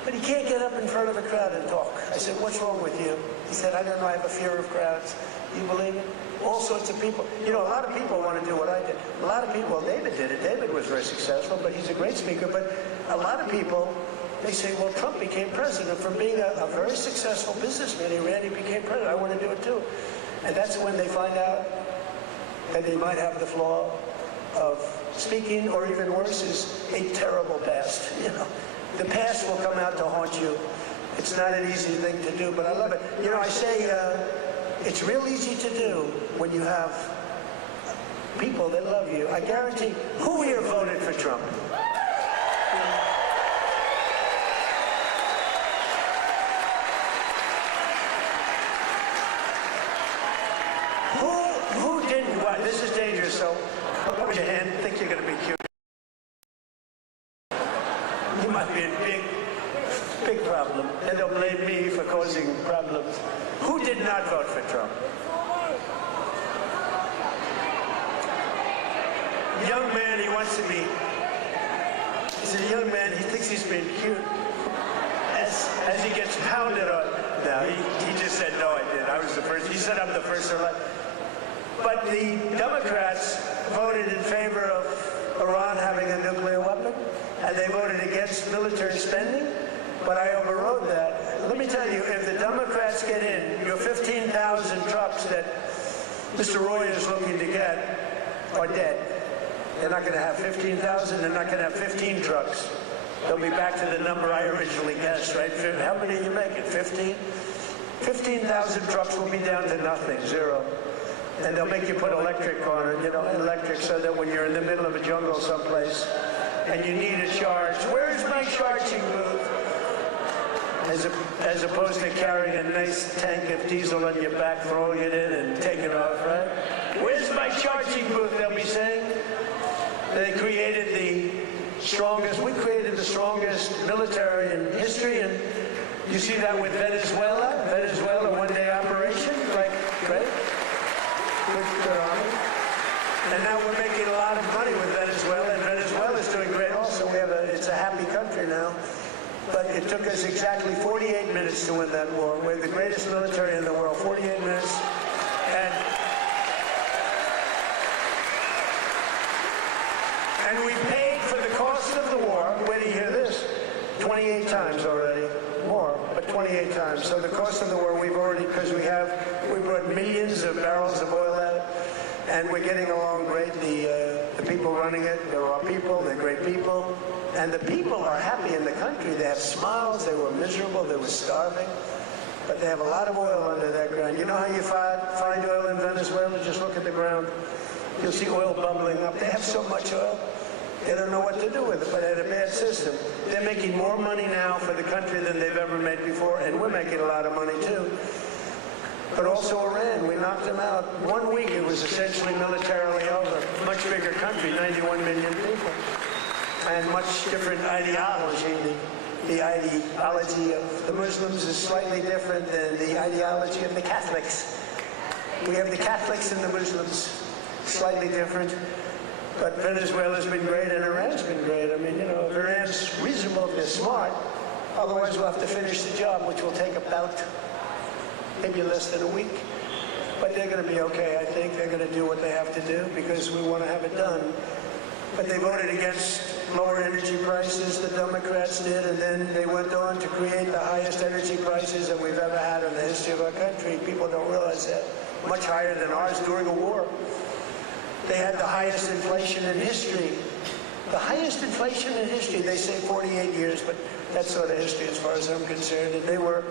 But he can't get up in front of a crowd and talk. I said, what's wrong with you? He said, I don't know, I have a fear of crowds. You believe it? All sorts of people. A lot of people want to do what I did. A lot of people, David did it. David was very successful, but he's a great speaker. But a lot of people, they say, well, Trump became president from being a very successful businessman. He became president. I want to do it too. And that's when they find out and he might have the flaw of speaking, or even worse, is a terrible past. You know, the past will come out to haunt you. It's not an easy thing to do, but I love it. You know, I say it's real easy to do when you have people that love you. I guarantee, who here voted for Trump? Who didn't? What? This is dangerous, so put your hand. Think you're going to be cute. You might be a big problem, and they'll blame me for causing problems. Who did not vote for Trump? Young man, he wants to be. He's a young man, he thinks he's being cute. As he gets pounded on. No, he just said, no, I did. I was the first. He said I'm the first elect. But the Democrats voted in favor of Iran having a nuclear weapon, and they voted against military spending, but I overrode that. Let me tell you, if the Democrats get in, your 15,000 trucks that Mr. Roy is looking to get are dead. They're not going to have 15,000. They're not going to have 15 trucks. They'll be back to the number I originally guessed, right? How many are you making? 15? 15,000 trucks will be down to nothing, zero. And they'll make you put electric on it, you know, electric, so that when you're in the middle of a jungle someplace and you need a charge, where's my charging booth? As opposed to carrying a nice tank of diesel on your back, throwing it in and taking off, right? Where's my charging booth, they'll be saying. They created we created the strongest military in history, and you see that with Venezuela. Venezuela, one-day operation, like, right? Good army. And now we're making a lot of money with Venezuela, and Venezuela's doing great also. It's a happy country now. But it took us exactly 48 minutes to win that war. We're the greatest military in the world, 48 minutes. And we paid for the cost of the war, wait till you hear this, 28 times already. More, but 28 times. So the cost of the war, we've already, because we brought millions of barrels of oil out, and we're getting along great. The people running it, they're our people, they're great people, and the people are happy in the country. They have smiles, they were miserable, they were starving, but they have a lot of oil under that ground. You know how you find oil in Venezuela? Just look at the ground. You'll see oil bubbling up. They have so much oil. They don't know what to do with it, but they had a bad system. They're making more money now for the country than they've ever made before, and we're making a lot of money too. But also Iran, we knocked them out. 1 week it was essentially militarily over. Much bigger country, 91 million people. And much different ideology. The ideology of the Muslims is slightly different than the ideology of the Catholics. We have the Catholics and the Muslims, slightly different. But Venezuela's been great, and Iran's been great. I mean, you know, if Iran's reasonable, if they're smart, otherwise we'll have to finish the job, which will take about maybe less than a week. But they're going to be okay, I think. They're going to do what they have to do because we want to have it done. But they voted against lower energy prices, the Democrats did, and then they went on to create the highest energy prices that we've ever had in the history of our country. People don't realize that. Much higher than ours during a war. They had the highest inflation in history. The highest inflation in history, they say 48 years, but that's sort of history as far as I'm concerned. And they were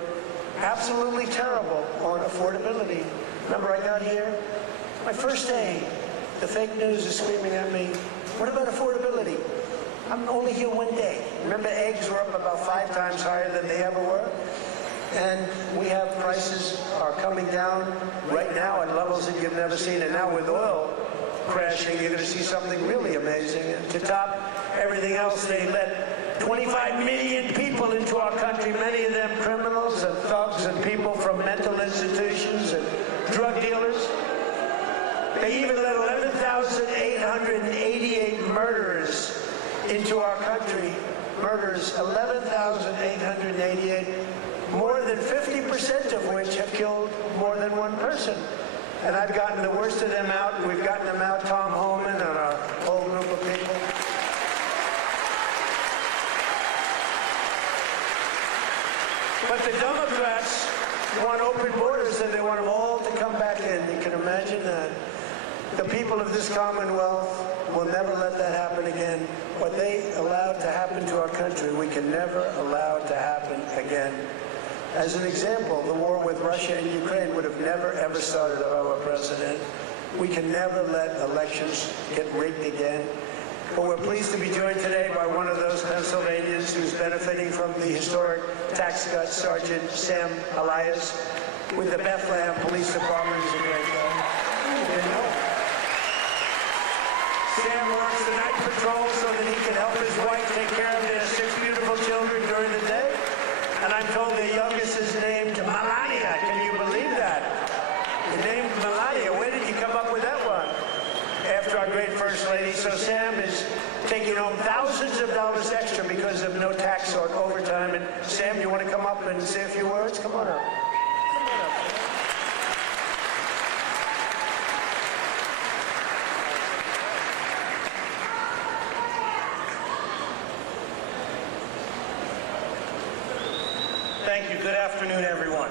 absolutely terrible on affordability. Remember, I got here, my first day, the fake news is screaming at me, what about affordability? I'm only here 1 day. Remember, eggs were up about 5 times higher than they ever were? And we have prices are coming down right now at levels that you've never seen. And now with oil crashing, you're going to see something really amazing. And to top everything else, they let 25 million people into our country, many of them criminals and thugs and people from mental institutions and drug dealers. They even let 11,888 murderers into our country. Murders, 11,888, more than 50% of which have killed more than one person. And I've gotten the worst of them out. We've gotten them out, Tom Homan and our whole group of people. But the Democrats want open borders, and they want them all to come back in. You can imagine that. The people of this Commonwealth will never let that happen again. What they allowed to happen to our country, we can never allow to happen again. As an example, the war with Russia and Ukraine would have never, ever started of our president. We can never let elections get rigged again. But we're pleased to be joined today by one of those Pennsylvanians who's benefiting from the historic tax cut, Sergeant Sam Elias, with the Bethlehem Police Department. He's a great guy. Sam works the night patrol so that he can help his wife take care of their 6 beautiful children during the day. And I'm told the youngest is named Melania. Can you believe that? You're named Melania. Where did you come up with that one? After our great First Lady. So Sam is taking home thousands of dollars extra because of no tax on overtime. And Sam, you want to come up and say a few words? Come on up. Thank you. Good afternoon, everyone.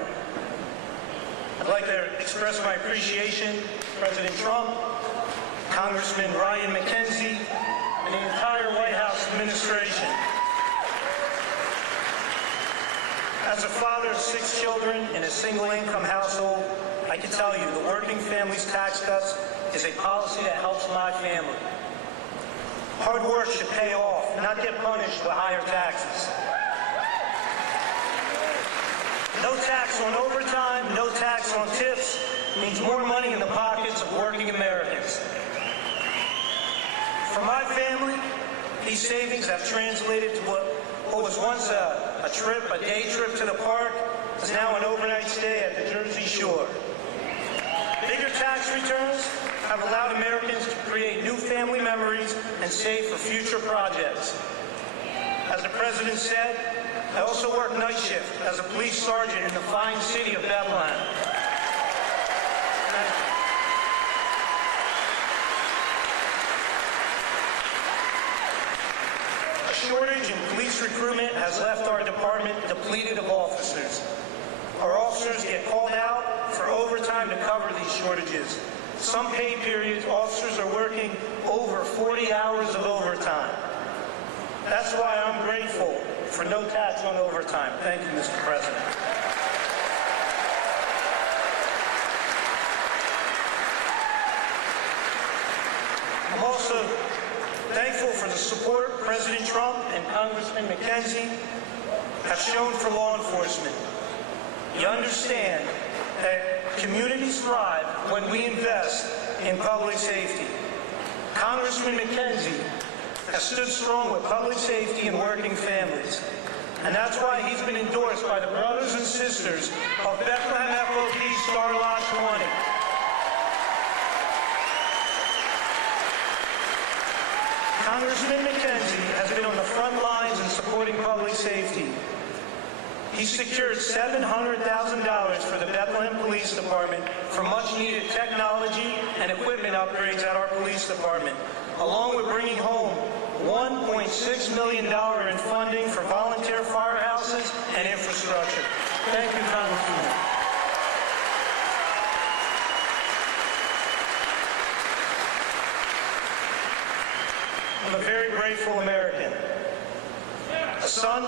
I'd like to express my appreciation to President Trump, Congressman Ryan McKenzie, and the entire White House administration. As a father of 6 children in a single-income household, I can tell you the Working Families Tax Cuts is a policy that helps my family. Hard work should pay off, not get punished with higher taxes. No tax on overtime, no tax on tips means more money in the pockets of working Americans. For my family, these savings have translated to what was once a day trip to the park is now an overnight stay at the Jersey Shore. Bigger tax returns have allowed Americans to create new family memories and save for future projects. As the President said, I also work night shift as a police sergeant in the fine city of Bethlehem. A shortage in police recruitment has left our department depleted of officers. Our officers get called out for overtime to cover these shortages. Some pay periods, officers are working over 40 hours of overtime. That's why I'm grateful for no tax on overtime. Thank you, Mr. President. I'm also thankful for the support President Trump and Congressman McKenzie have shown for law enforcement. You understand that communities thrive when we invest in public safety. Congressman McKenzie has stood strong with public safety and working families. And that's why he's been endorsed by the brothers and sisters of Bethlehem FOP Star Lot 20. Congressman McKenzie has been on the front lines in supporting public safety. He secured $700,000 for the Bethlehem Police Department for much-needed technology and equipment upgrades at our police department, along with bringing home $1.6 million in funding for volunteer firehouses and infrastructure. Thank you, Congressman. I'm a very grateful American, a son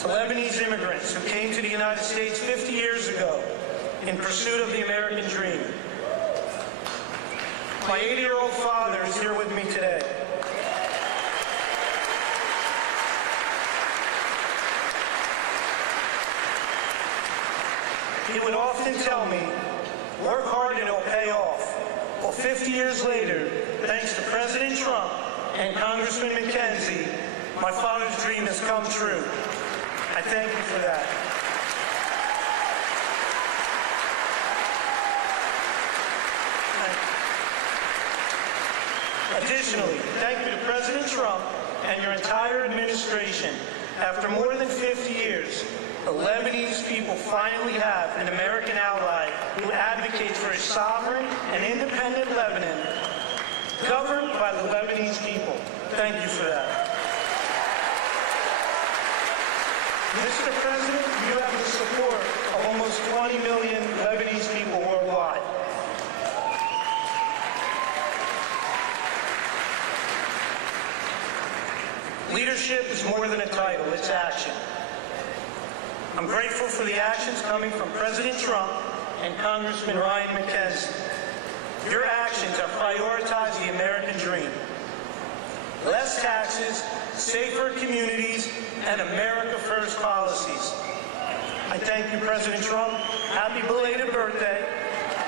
to Lebanese immigrants who came to the United States 50 years ago in pursuit of the American dream. My 80-year-old father is here with me today. He would often tell me, work hard and it'll pay off. Well, 50 years later, thanks to President Trump and Congressman McKenzie, my father's dream has come true. I thank you for that. Additionally, thank you to President Trump and your entire administration. After more than 50 years, the Lebanese people finally have an American ally who advocates for a sovereign and independent Lebanon, governed by the Lebanese people. Thank you for that. Mr. President, you have the support of almost 20 million Lebanese people worldwide. Leadership is more than a title, it's action. I'm grateful for the actions coming from President Trump and Congressman Ryan McKenzie. Your actions have prioritized the American dream. Less taxes, safer communities, and America First policies. I thank you, President Trump. Happy belated birthday,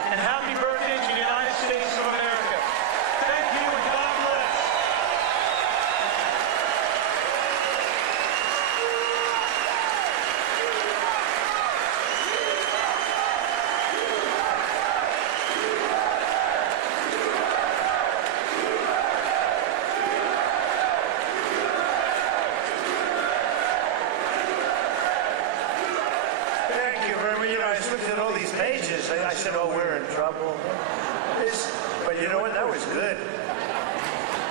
and happy birthday to the United States of America. Thank you, and God bless. I looked at all these pages. I said, oh, we're in trouble. But you know what? That was good.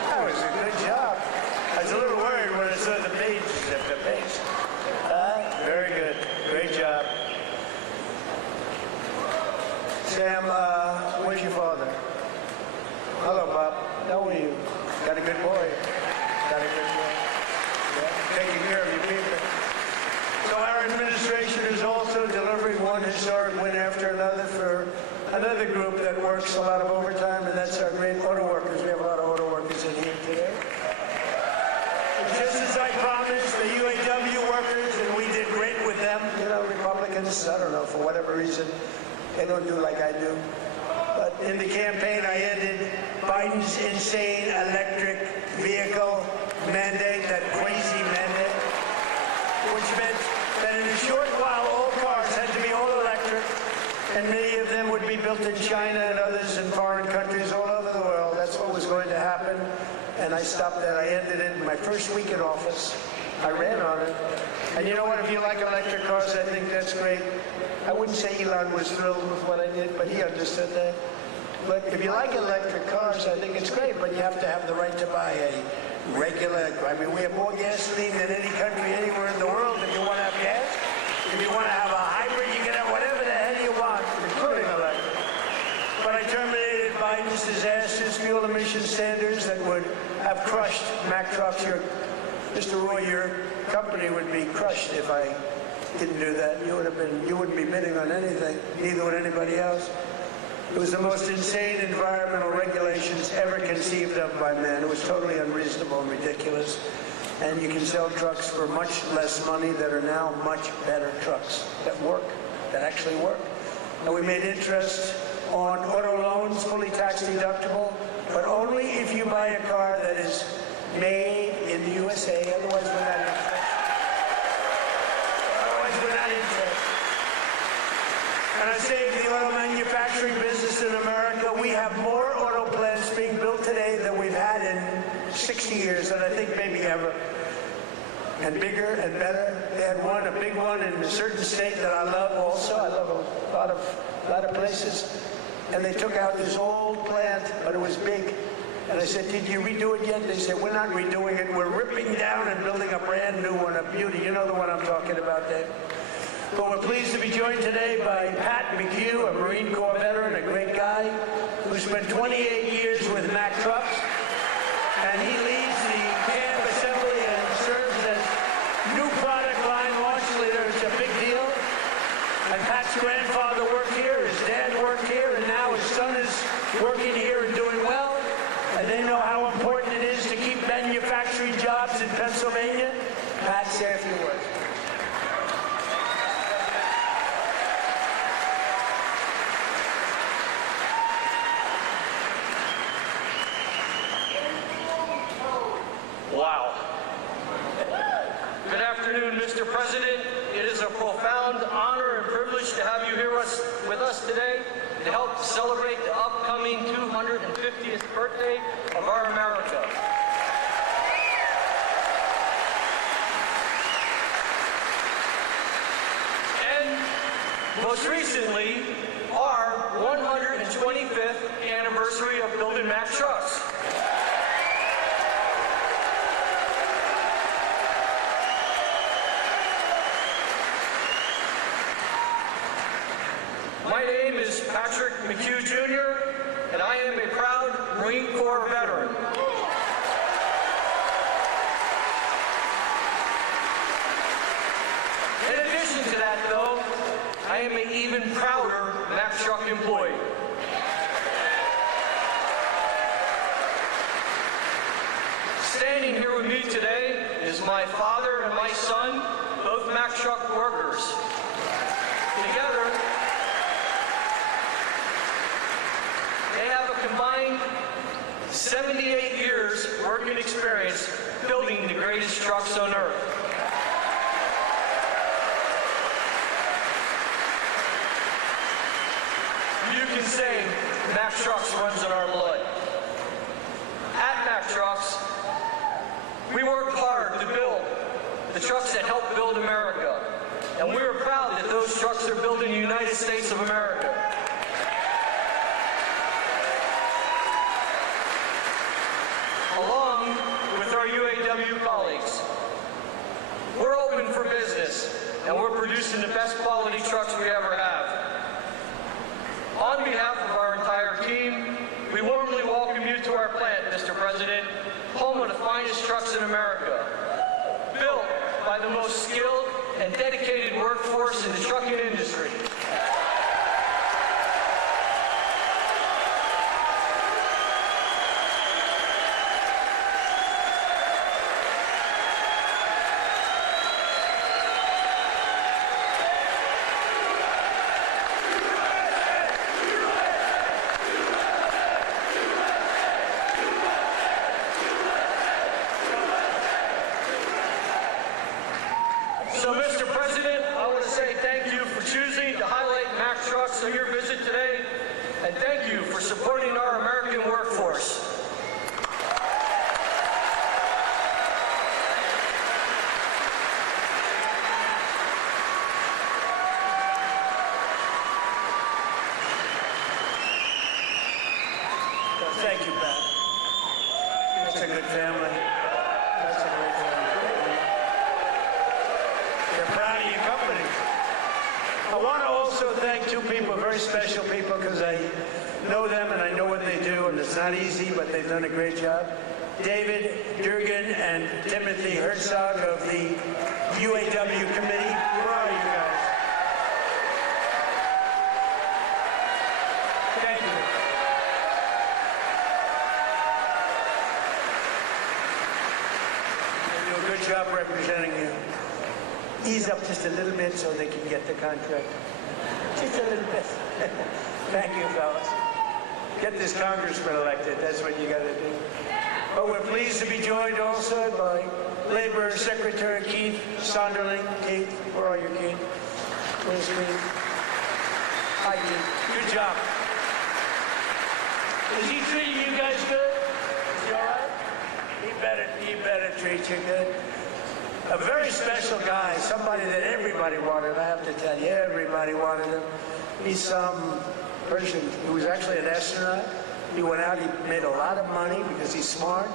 That was a good job. I was a little worried when I saw the pages after page. Very good. Great job. Sam, where's your father? Hello, Bob. How are you? Got a good boy. Got a good boy. Yeah. Taking care of your people. So our administration is also delivering one historic win after another for another group that works a lot of overtime, and that's our great auto workers. We have a lot of auto workers in here today. Just as I promised, the UAW workers, and we did great with them. You know, Republicans, I don't know, for whatever reason, they don't do like I do. But in the campaign, I ended Biden's insane electric vehicle mandate, that crazy mandate, which meant that in a short while, all cars had to be all electric, and many of them would be built in China and others in foreign countries all over the world. That's what was going to happen, and I stopped that. I ended it in my first week in office. I ran on it. And you know what? If you like electric cars, I think that's great. I wouldn't say Elon was thrilled with what I did, but he understood that. But if you like electric cars, I think it's great, but you have to have the right to buy a regular, I mean, we have more gasoline than any country anywhere in the world. If you want to have gas, if you want to have a hybrid, you can have whatever the hell you want, including electric. But I terminated Biden's disastrous fuel emission standards that would have crushed Mack Trucks. Mr. Roy, your company would be crushed if I didn't do that. You wouldn't be bidding on anything, neither would anybody else. It was the most insane environmental regulations ever conceived of by man. It was totally unreasonable and ridiculous. And you can sell trucks for much less money that are now much better trucks that work, that actually work. And we made interest on auto loans, fully tax deductible, but only if you buy a car that is made in the USA. Otherwise, we're not interested. Otherwise, we're not interested. And I say to the auto manufacturing business in America, we have more auto plants being built today than we've had in 60 years, and I think maybe ever. And bigger and better. They had a big one in a certain state that I love also. I love a lot of places. And they took out this old plant, but it was big. And I said, did you redo it yet? They said, we're not redoing it. We're ripping down and building a brand new one, a beauty. You know the one I'm talking about, Dave. But we're pleased to be joined today by Pat McHugh, a Marine Corps veteran, a great guy, who spent 28 years with Mack Trucks. And he leads the cab assembly and serves as new product line launch leader. It's a big deal. And Pat's grandfather worked here, his dad worked here, and now his son is working here and doing well. And they know how important it is to keep manufacturing jobs in Pennsylvania. Pat, say a few words. Wow. Good afternoon, Mr. President. It is a profound honor and privilege to have you here with us today to help celebrate the upcoming 250th birthday of our America. And most recently, our 125th anniversary of building Mack Trucks. My name is Patrick McHugh Jr., and I am a proud Marine Corps veteran. I am an even prouder Mack Truck employee. Standing here with me today is my father and my son, both Mack Truck workers. Together, they have a combined 78 years working experience building the greatest trucks on earth. You can say Mack Trucks runs in our blood. At Mack Trucks, we work hard to build the trucks that help build America. And we are proud that those trucks are built in the United States of America. Along with our UAW colleagues, we're open for business and we're producing the best quality trucks we ever have. On behalf of our entire team, we warmly welcome you to our plant, Mr. President, home of the finest trucks in America, built by the most skilled and dedicated workforce in the trucking industry. So, Mr. President, I want to say thank you for choosing to highlight Mack Trucks on your visit today, and thank you for supporting our American workforce. Thank you, Pat. That's a good family. That's a great family. They're proud of your company. I want to also thank two people, very special people, because I know them and I know what they do, and it's not easy, but they've done a great job. David Durgan and Timothy Herzog of the UAW committee. Where are you guys? Thank you. They do a good job representing you. Ease up just a little bit so they can get the contract. Just a little bit. Thank you, fellas. Get this congressman elected. That's what you got to do. But we're pleased to be joined also by Labor Secretary Keith Sonderling. Keith, where are you, Keith? Where's Keith? Hi, Keith. Good job. Is he treating you guys good? Is he all right? He better treat you good. A very special guy, somebody that everybody wanted, I have to tell you, everybody wanted him. He's some person who was actually an astronaut. He went out, he made a lot of money because he's smart,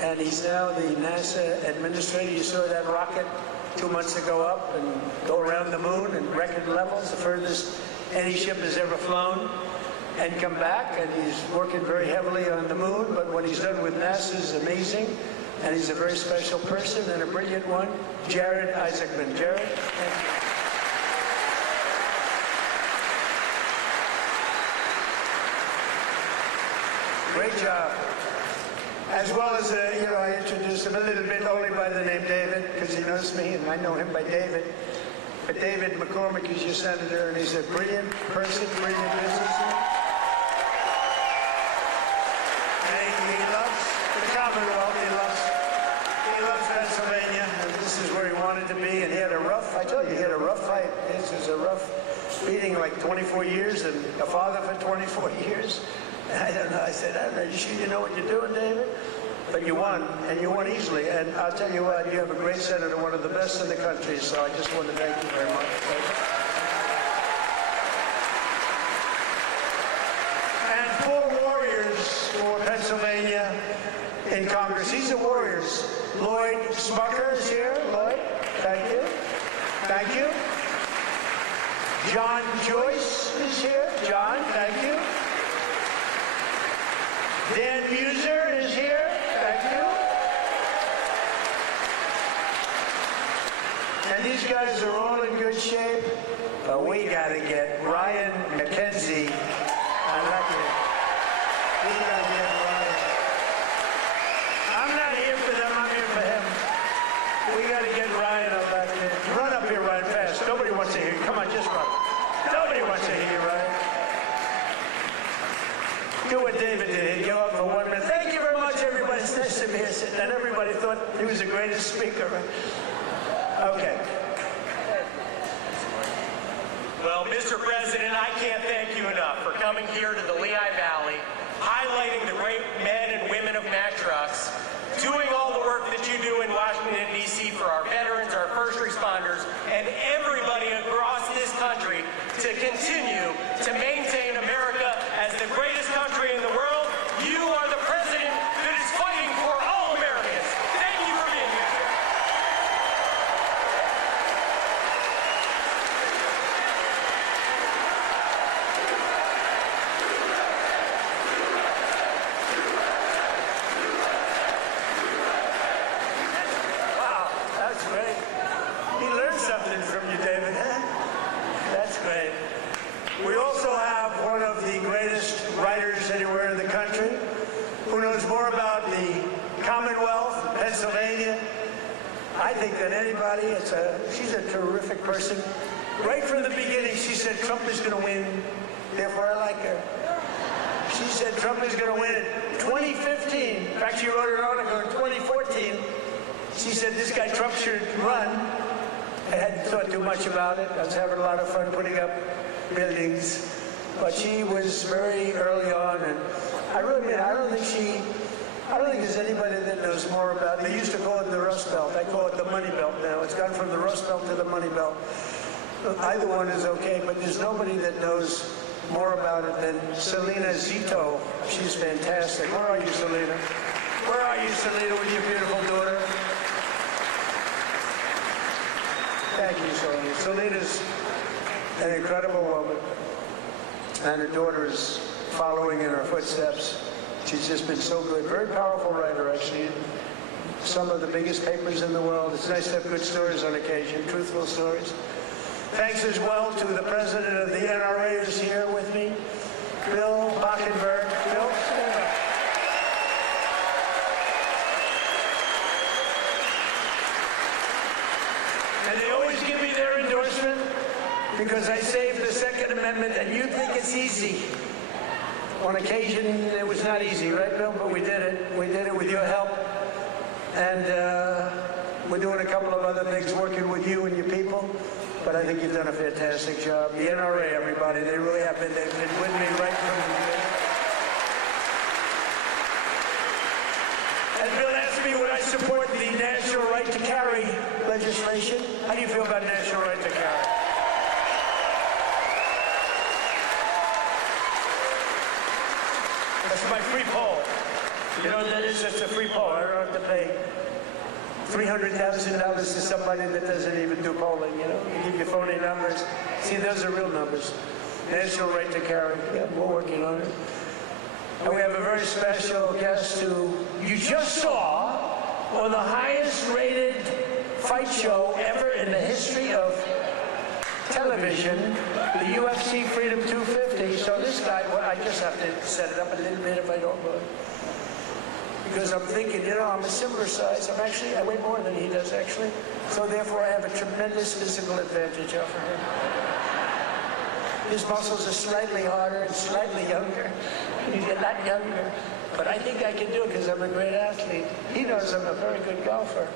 and he's now the NASA administrator. You saw that rocket 2 months ago up and go around the moon in record levels, the furthest any ship has ever flown, and come back, and he's working very heavily on the moon, but what he's done with NASA is amazing. And he's a very special person and a brilliant one, Jared Isaacman. Jared, thank you. Great job. As well as, I introduced him a little bit only by the name David, because he knows me, and I know him by David. But David McCormick is your senator, and he's a brilliant person, brilliant businessman. And he loves the Commonwealth. He loves Pennsylvania, and this is where he wanted to be. And he had a rough, I told you, he had a rough fight. This was a rough beating, like 24 years, and a father for 24 years. And I don't know. I said, I don't know. You sure you know what you're doing, David? But you won, and you won easily. And I'll tell you what, you have a great senator, one of the best in the country. So I just want to thank you very much. And 4 warriors for Pennsylvania in Congress. These are warriors. Lloyd Smucker is here. Lloyd, thank you. Thank you. John Joyce is here. John, thank you. Dan Muser is here. Thank you. And these guys are all in good shape, but we got to get Ryan McKenzie elected. We got to get Ryan. I'm not here for them, I'm here for him. We got to get Ryan elected. Run up here, Ryan, fast. Nobody wants to hear you. Come on, just run. Nobody wants to hear you, Ryan. Do what David did. He'd go up for 1 minute. Thank you very much, everybody. It's nice to be here sitting. And everybody thought he was the greatest speaker. Okay. Well, Mr. President, I can't thank you enough for coming here to the Lehigh Valley, highlighting the great men and women of Mack Trucks, doing all the work that you do in Washington, D.C. for our veterans, our first responders, and everybody across this country to continue to maintain America as the greatest country in the world. You are the president that is fighting for all Americans. Thank you for being here. Wow, that's great. He learned something from you, David. That's great. We also have one of the greatest writers anywhere in the country who knows more about the Commonwealth, Pennsylvania, I think, than anybody. She's a terrific person. Right from the beginning, she said Trump is going to win, therefore I like her. She said Trump is going to win in 2015. In fact, she wrote an article in 2014. She said this guy Trump should run. I hadn't thought too much about it. I was having a lot of fun putting up buildings. But she was very early on, and I really mean, I don't think there's anybody that knows more about it. They used to call it the Rust Belt. I call it the Money Belt now. It's gone from the Rust Belt to the Money Belt. Either one is okay, but there's nobody that knows more about it than Selena Zito. She's fantastic. Where are you, Selena? Where are you, Selena, with your beautiful daughter? Thank you, Selena. Selena's an incredible woman, and her daughter is following in her footsteps. She's just been so good. Very powerful writer, actually. Some of the biggest papers in the world. It's nice to have good stories on occasion, truthful stories. Thanks as well to the president of the NRA who's here with me, Bill Bockenberg. Bill? And they always give me their endorsement because I saved the Second Amendment, and you think it's easy. On occasion, it was not easy, right, Bill? But we did it. We did it with your help. And we're doing a couple of other things, working with you and your people. But I think you've done a fantastic job. The NRA, everybody, they really have been. They've been with me right from the beginning. And Bill asked me would I support the national right to carry legislation. How do you feel about national right to carry? That's my free poll. You know what that is? That's a free poll. I don't have to pay $300,000 to somebody that doesn't even do polling, you know. You give your phony numbers. See, those are real numbers. National right to carry. Yeah, we're working on it. And we have a very special guest who you just saw on the highest rated fight show ever in the history of television, the UFC Freedom 250. So this guy, well, I just have to set it up a little bit if I don't mind. Because I'm thinking, you know, I'm a similar size. I weigh more than he does, actually. So therefore, I have a tremendous physical advantage over him. His muscles are slightly harder and slightly younger. He's a lot younger. But I think I can do it because I'm a great athlete. He knows I'm a very good golfer.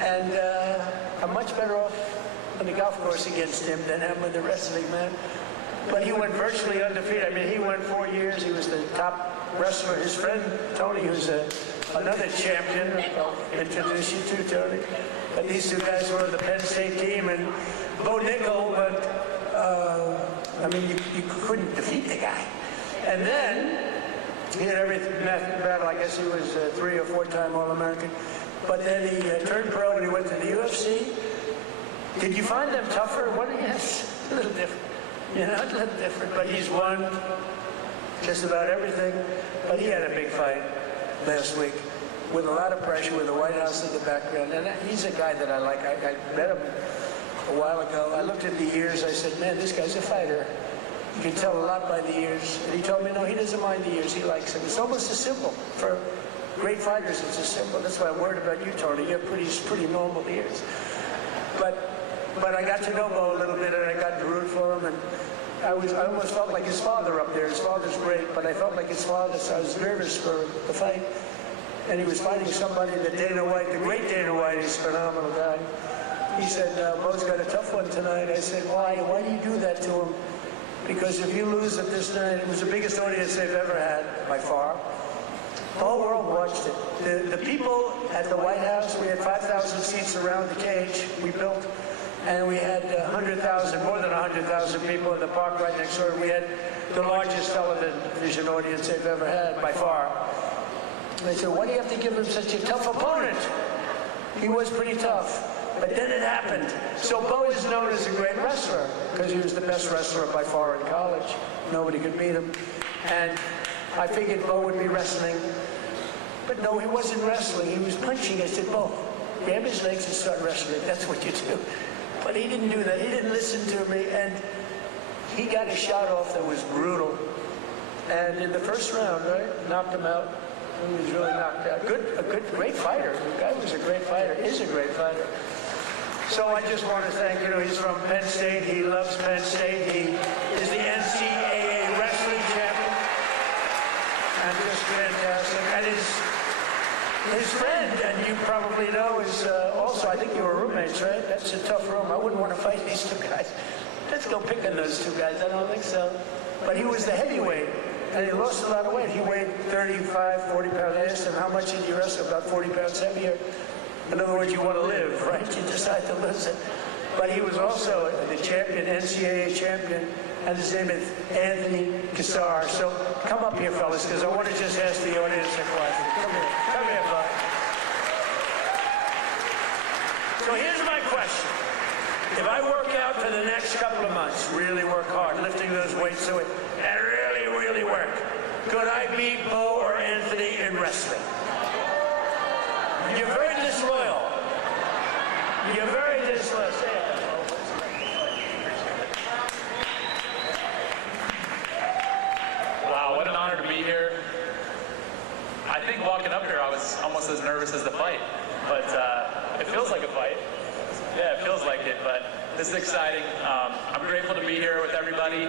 And I'm much better off on the golf course against him than I am with the wrestling, man. But he went virtually undefeated. I mean, he went 4 years. He was the top wrestler. His friend, Tony, who's another champion, I'll introduce you to, Tony. But these two guys were on the Penn State team, and Bo Nickel, but, I mean, you couldn't defeat the guy. And then, he had every battle. I guess he was a 3 or 4 time All-American. But then he turned pro and he went to the UFC. Did you find them tougher? Yes, a little different. You know, a little different. But he's won just about everything. But he had a big fight last week with a lot of pressure, with the White House in the background. And he's a guy that I like. I met him a while ago. I looked at the years. I said, man, this guy's a fighter. You can tell a lot by the years. And he told me, no, he doesn't mind the years. He likes them. It's almost a symbol. For great fighters, it's a symbol. That's why I'm worried about you, Tony. You have pretty normal years. But I got to know Bo a little bit, and I got to root for him. And I almost felt like his father up there. His father's great, but I felt like his father, so I was nervous for the fight. And he was fighting somebody that Dana White, the great Dana White, is a phenomenal guy. He said, Bo's got a tough one tonight. I said, why? Why do you do that to him? Because if you lose it this night, it was the biggest audience they've ever had, by far. The whole world watched it. The people at the White House, we had 5,000 seats around the cage we built, and we had 100,000, more than 100,000 people in the park right next door. We had the largest television audience they've ever had, by far. And they said, why do you have to give him such a tough opponent? He was pretty tough. But then it happened. So Bo is known as a great wrestler because he was the best wrestler by far in college. Nobody could beat him. And I figured Bo would be wrestling. But no, he wasn't wrestling. He was punching. I said, Bo, grab his legs and start wrestling. That's what you do. But he didn't do that. He didn't listen to me. And he got a shot off that was brutal. And in the first round, right, knocked him out. He was really knocked out. Great fighter. The guy was a great fighter, is a great fighter. So I just want to thank, he's from Penn State. He loves Penn State. He is the NCAA wrestling champion. And just fantastic. And his friend, and you probably know, is also, I think you were roommates, right? That's a tough room. I wouldn't want to fight these two guys. Let's go pick on those two guys. I don't think so. But he was the heavyweight. And he lost a lot of weight. He weighed 35, 40 pounds. I asked him, how much did you wrestle? About 40 pounds heavier. In other words, you want to live, right? You decide to listen. But he was also the champion, NCAA champion, and his name is Anthony Cassar. So come up here, fellas, because I want to just ask the audience a question. Come here, bud. So here's my question. If I work out for the next couple of months, really work hard, lifting those weights and really work, could I beat Bo or Anthony in wrestling? You're very disloyal. You're very disloyal. Say it. Wow, what an honor to be here. I think walking up here, I was almost as nervous as the fight, but it feels like a fight. Yeah, it feels like it, but this is exciting. I'm grateful to be here with everybody.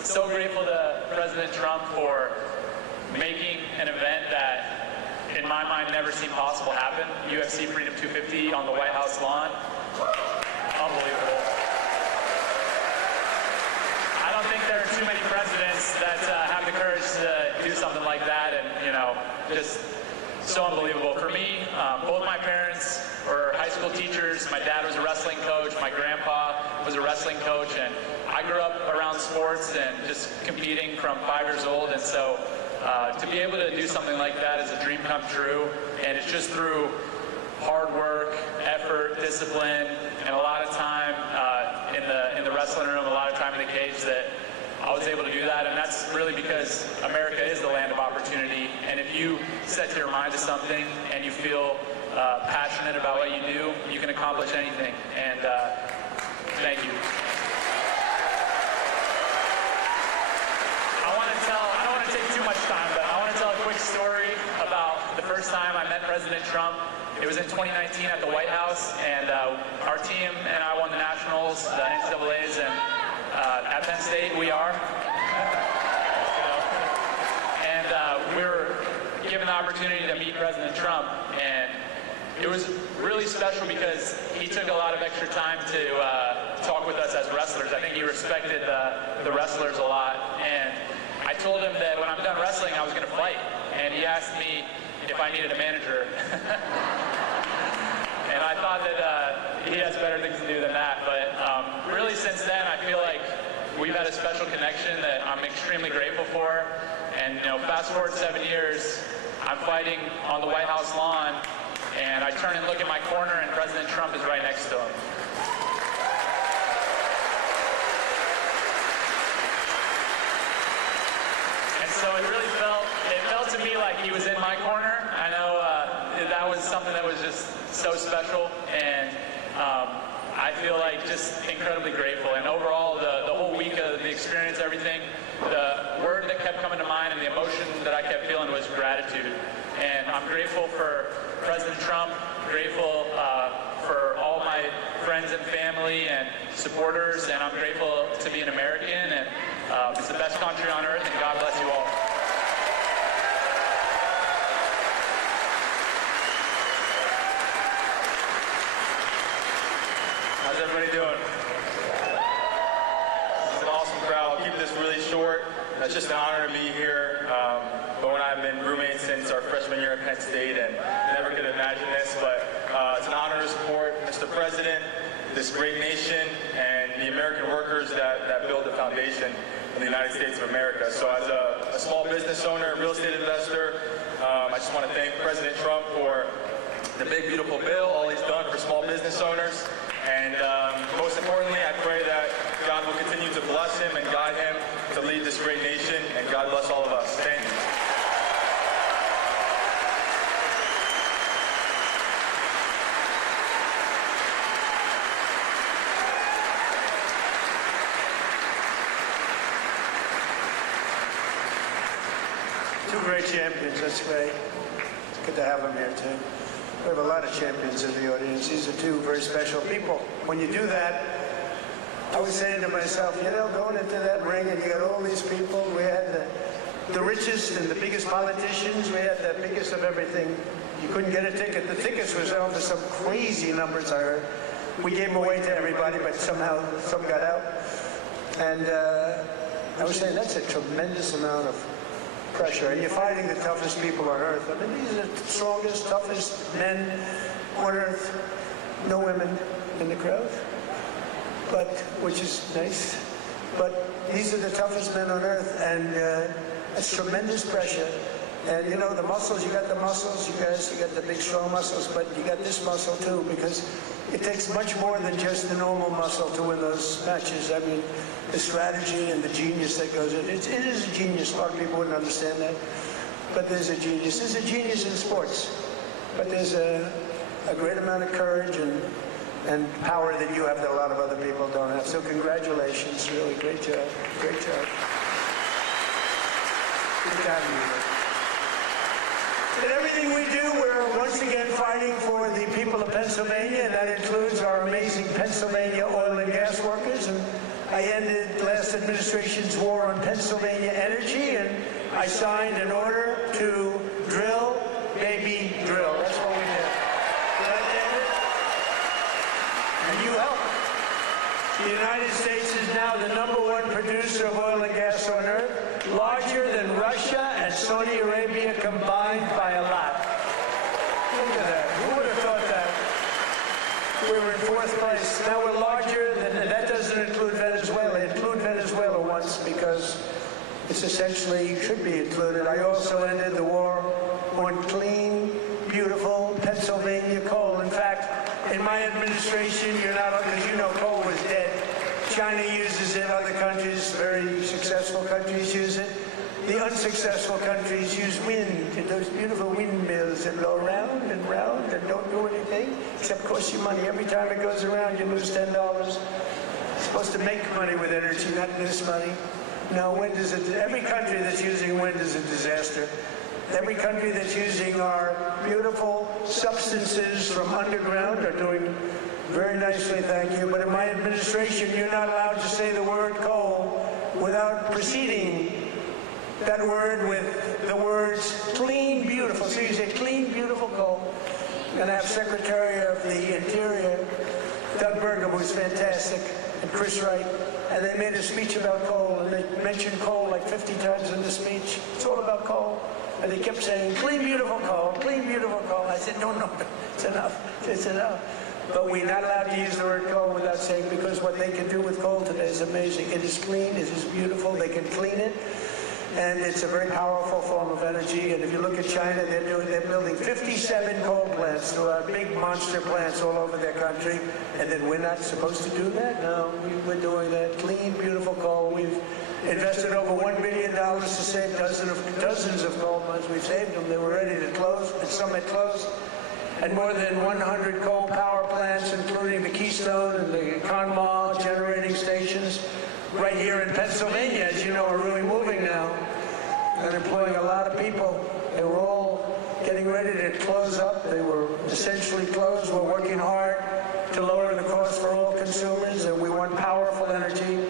So grateful to President Trump for making an event that, in my mind, never seemed possible happen. UFC Freedom 250 on the White House lawn. Unbelievable. I don't think there are too many presidents that have the courage to do something like that, and, just so unbelievable. For me, both my parents were high school teachers. My dad was a wrestling coach. My grandpa was a wrestling coach, and I grew up around sports and just competing from 5 years old, and so to be able to do something like that is a dream come true, and it's just through hard work, effort, discipline, and a lot of time in the wrestling room, a lot of time in the cage that I was able to do that, and that's really because America is the land of opportunity, and if you set your mind to something and you feel passionate about what you do, you can accomplish anything, and thank you. I don't want to take too much time, but I want to tell a quick story about the first time I met President Trump. It was in 2019 at the White House, and our team and I won the Nationals, the NCAAs, and at Penn State we are. And we were given the opportunity to meet President Trump, and it was really special because he took a lot of extra time to talk with us as wrestlers. I think he respected the wrestlers a lot, and I told him that when I'm done wrestling, I was going to fight, and he asked me if I needed a manager. And I thought that he has better things to do than that, but really since then, I feel like we've had a special connection that I'm extremely grateful for, and fast forward 7 years, I'm fighting on the White House lawn, and I turn and look at my corner, and President Trump is right next to him. So it really felt to me like he was in my corner. I know that was something that was just so special, and I feel like just incredibly grateful. And overall, the whole week of the experience, everything, the word that kept coming to mind and the emotion that I kept feeling was gratitude. And I'm grateful for President Trump, grateful for all my friends and family and supporters, and I'm grateful to be an American, and it's the best country on earth, and God bless you all. How's everybody doing? This is an awesome crowd. I'll keep this really short. It's just an honor to be here. Bo and I have been roommates since our freshman year at Penn State, and never could imagine this, but it's an honor to support Mr. President, this great nation, and the American workers that build the foundation of the United States of America. So as a small business owner, real estate investor, I just want to thank President Trump for the big, beautiful bill, all he's done for small business owners. And most importantly, I pray that God will continue to bless him and guide him to lead this great nation, and God bless all of us. Thank you. Two great champions, that's great. It's good to have them here too. We have a lot of champions in the audience. These are two very special people. When you do that, I was saying to myself, you know, going into that ring and you got all these people, we had the richest and the biggest politicians, we had the biggest of everything. You couldn't get a ticket. The tickets were selling for some crazy numbers, I heard. We gave them away to everybody, but somehow some got out. And I was saying that's a tremendous amount of pressure, and you're fighting the toughest people on earth. I mean, these are the strongest, toughest men on earth. No women in the crowd, but which is nice. But these are the toughest men on earth, and it's tremendous pressure. And you know, the muscles, you got the muscles, you guys, you got the big strong muscles, but you got this muscle too, because it takes much more than just the normal muscle to win those matches. I mean, the strategy and the genius that goes in. It is a genius. A lot of people wouldn't understand that. But there's a genius. There's a genius in sports. But there's a great amount of courage and power that you have that a lot of other people don't have. So congratulations. Really great job. Great job. Good job, you. In everything we do, we're once again fighting for the people of Pennsylvania, and that includes our amazing Pennsylvania oil and gas workers. And I ended last administration's war on Pennsylvania energy, and I signed an order to drill, baby, drill. That's what we did. Did I get it? And you helped. The United States is now the #1 producer of oil and gas on earth, larger than Russia and Saudi Arabia combined by a lot. Look at that. Who would have thought that? We were in 4th place. Now we're larger than, that doesn't include Venezuela. Include Venezuela once because it's essentially should be included. I also ended the war on clean, beautiful Pennsylvania coal. In fact, in my administration, you're not, because you know coal was dead. China uses it, other countries, very successful countries use it. The unsuccessful countries use wind, and those beautiful windmills that go round and round and don't do anything except cost you money. Every time it goes around, you lose $10. It's supposed to make money with energy, not lose money. No, wind is every country that's using wind is a disaster. Every country that's using our beautiful substances from underground are doing very nicely, thank you. But in my administration, you're not allowed to say the word coal without preceding that word with the words clean, beautiful. So you say clean, beautiful coal. And I have Secretary of the Interior, Doug Burgum, who's fantastic, and Chris Wright. And they made a speech about coal, and they mentioned coal like 50 times in the speech. It's all about coal. And they kept saying, clean, beautiful coal, clean, beautiful coal. I said, no, it's enough. It's enough. But we're not allowed to use the word coal without saying, because what they can do with coal today is amazing. It is clean, it is beautiful, they can clean it. And it's a very powerful form of energy. And if you look at China, they're building 57 coal plants. There are big monster plants all over their country. And then we're not supposed to do that? No, we're doing that. Clean, beautiful coal. We've invested over $1 billion to save dozens of coal mines. We've saved them. They were ready to close, and some had closed. and more than 100 coal power plants, including the Keystone and the Conemaugh generating stations right here in Pennsylvania, as you know, are really moving now and employing a lot of people. They were all getting ready to close up. They were essentially closed. We're working hard to lower the cost for all consumers, and we want powerful energy.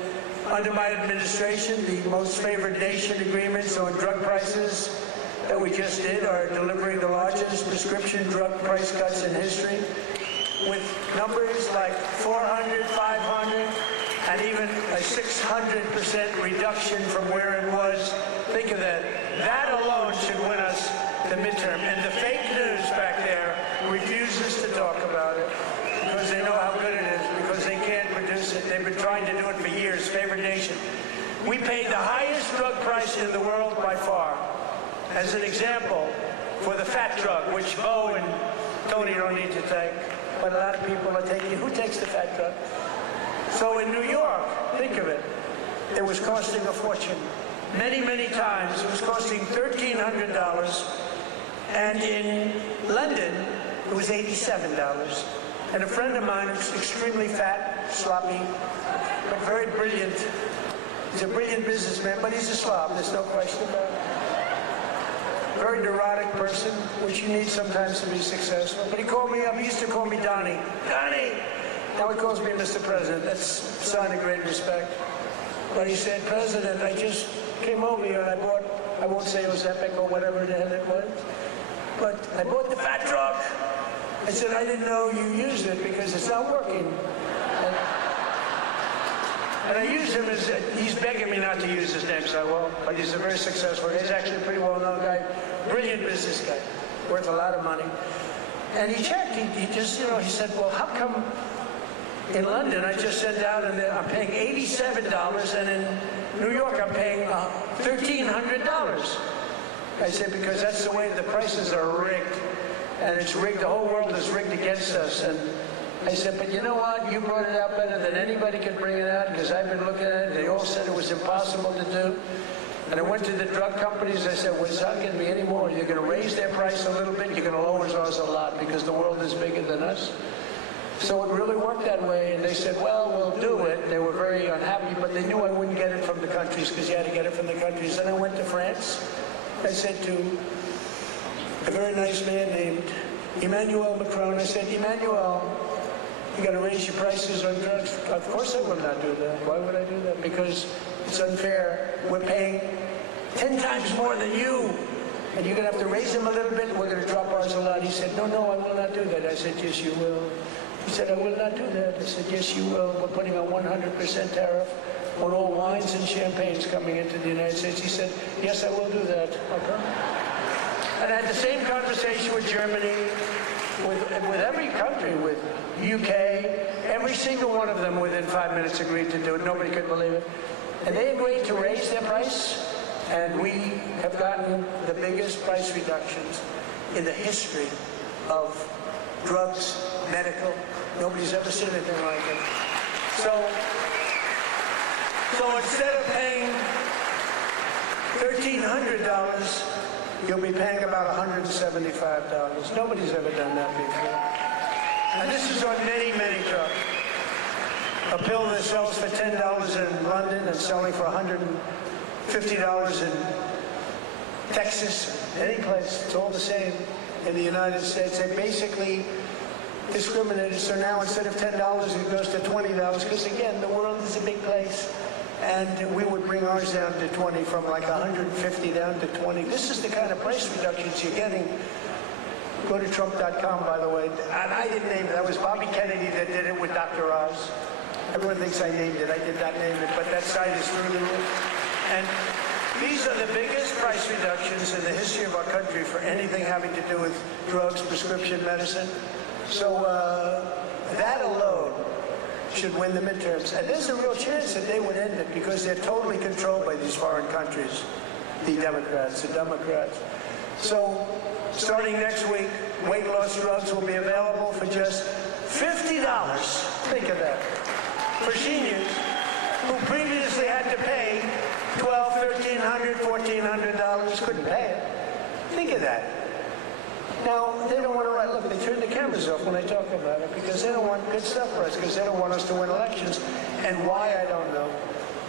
Under my administration, the most favored nation agreements on drug prices that we just did are delivering the largest prescription drug price cuts in history, with numbers like 400, 500, and even a 600% reduction from where it was. Think of that. That alone should win us the midterm. And the fake news back there refuses to talk about it because they know how good it is, because they can't produce it. They've been trying to do it for years. Favored nation. We paid the highest drug price in the world by far. As an example, for the fat drug, which Bo and Tony don't need to take, but a lot of people are taking. Who takes the fat drug? So in New York, think of it, it was costing a fortune. Many, many times it was costing $1,300, and in London it was $87. And a friend of mine who's extremely fat, sloppy, but very brilliant. He's a brilliant businessman, but he's a slob, there's no question about it. Very neurotic person, which you need sometimes to be successful. But he called me up. He used to call me Donnie. Donnie! Now he calls me Mr. President. That's a sign of great respect. But he said, President, I just came over here and I bought, I won't say it was Epic or whatever the hell it was, but I bought the fat truck. I said, I didn't know you used it because it's not working. And I use him as, he's begging me not to use his name, so I won't. But he's a very successful, he's actually a pretty well-known guy, brilliant business guy, worth a lot of money. And he checked, he just, you know, he said, well, how come in London I just sent out and I'm paying $87 and in New York I'm paying $1,300? I said, because that's the way the prices are rigged. And it's rigged, the whole world is rigged against us. And I said, but you know what? You brought it out better than anybody could bring it out because I've been looking at it. They all said it was impossible to do. And I went to the drug companies. I said, well, it's not going to be any more. You're going to raise their price a little bit. You're going to lower ours a lot because the world is bigger than us. So it really worked that way. And they said, well, we'll do it. They were very unhappy, but they knew I wouldn't get it from the countries because you had to get it from the countries. Then I went to France. I said to a very nice man named Emmanuel Macron, I said, Emmanuel, you got to raise your prices on drugs. Of course I will not do that. Why would I do that? Because it's unfair. We're paying 10 times more than you. And you're going to have to raise them a little bit, and we're going to drop ours a lot. He said, no, I will not do that. I said, yes, you will. He said, I will not do that. I said, yes, you will. We're putting a 100% tariff on all wines and champagnes coming into the United States. He said, yes, I will do that. Okay. And I had the same conversation with Germany, with every country, with UK, every single one of them within 5 minutes agreed to do it. Nobody could believe it. And they agreed to raise their price, and we have gotten the biggest price reductions in the history of drugs, medical. Nobody's ever seen anything like it. So instead of paying $1,300, you'll be paying about $175. Nobody's ever done that before. And this is on many, many trucks. A pill that sells for $10 in London and selling for $150 in Texas, any place, it's all the same in the United States. They basically discriminated. So now instead of $10, it goes to $20 because, again, the world is a big place. And we would bring ours down to 20, from like 150 down to 20. This is the kind of price reductions you're getting. Go to Trump.com, by the way. And I didn't name it. That was Bobby Kennedy that did it with Dr. Oz. Everyone thinks I named it. I did not name it, but that site is through the roof. And these are the biggest price reductions in the history of our country for anything having to do with drugs, prescription medicine. So that alone should win the midterms. And there's a real chance that they would end it because they're totally controlled by these foreign countries, the Democrats. So starting next week, weight loss drugs will be available for just $50. Think of that. For seniors who previously had to pay $1,200, $1,300, $1,400, couldn't pay it. Think of that. Now, they don't want to write. Look, they turn the cameras off when I talk about it because they don't want good stuff for us, because they don't want us to win elections. And why, I don't know.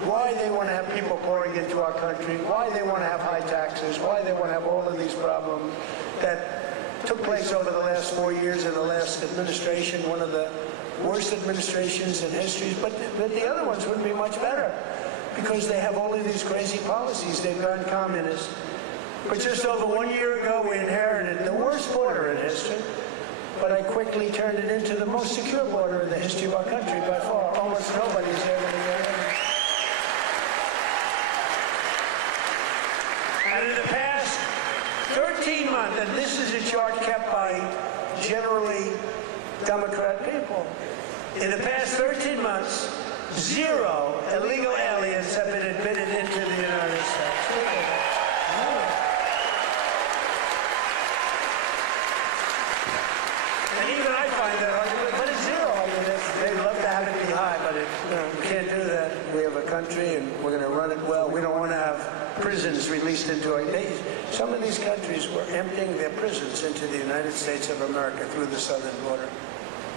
Why they want to have people pouring into our country, why they want to have high taxes, why they want to have all of these problems that took place over the last 4 years in the last administration, one of the worst administrations in history. But the other ones wouldn't be much better because they have all of these crazy policies. They've gone communist. But just over 1 year ago, we inherited the worst border in history, but I quickly turned it into the most secure border in the history of our country by far. Almost nobody's able to get in. And in the past 13 months, and this is a chart kept by generally Democrat people, in the past 13 months, 0 illegal aliens have been admitted into the United States. And even I find that hard, but it's 0. I mean, they'd love to have it be high, but we can't do that. We have a country, and we're going to run it well. We don't want to have prisons released into our days. Some of these countries were emptying their prisons into the United States of America through the southern border.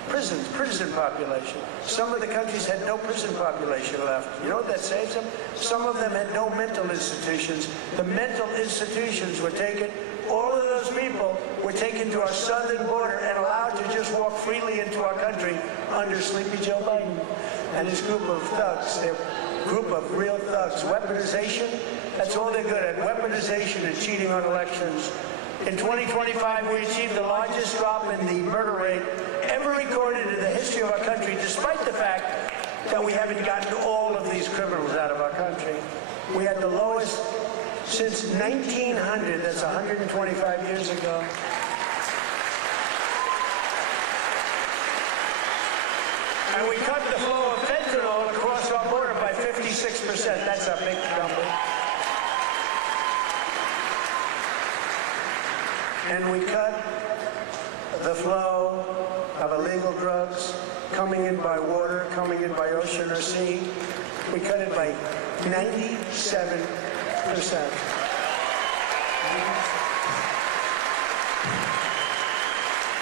Prisons, prison population. Some of the countries had no prison population left. You know what that saves them? Some of them had no mental institutions. The mental institutions were taken. All of those people were taken to our southern border and allowed to just walk freely into our country under Sleepy Joe Biden and his group of thugs. Their group of real thugs. Weaponization, that's all they're good at. Weaponization and cheating on elections. In 2025, we achieved the largest drop in the murder rate ever recorded in the history of our country, despite the fact that we haven't gotten all of these criminals out of our country. We had the lowest since 1900, that's 125 years ago. And we cut the flow of fentanyl across our border by 56%. That's a big number. And we cut the flow of illegal drugs coming in by water, coming in by ocean or sea. We cut it by 97%.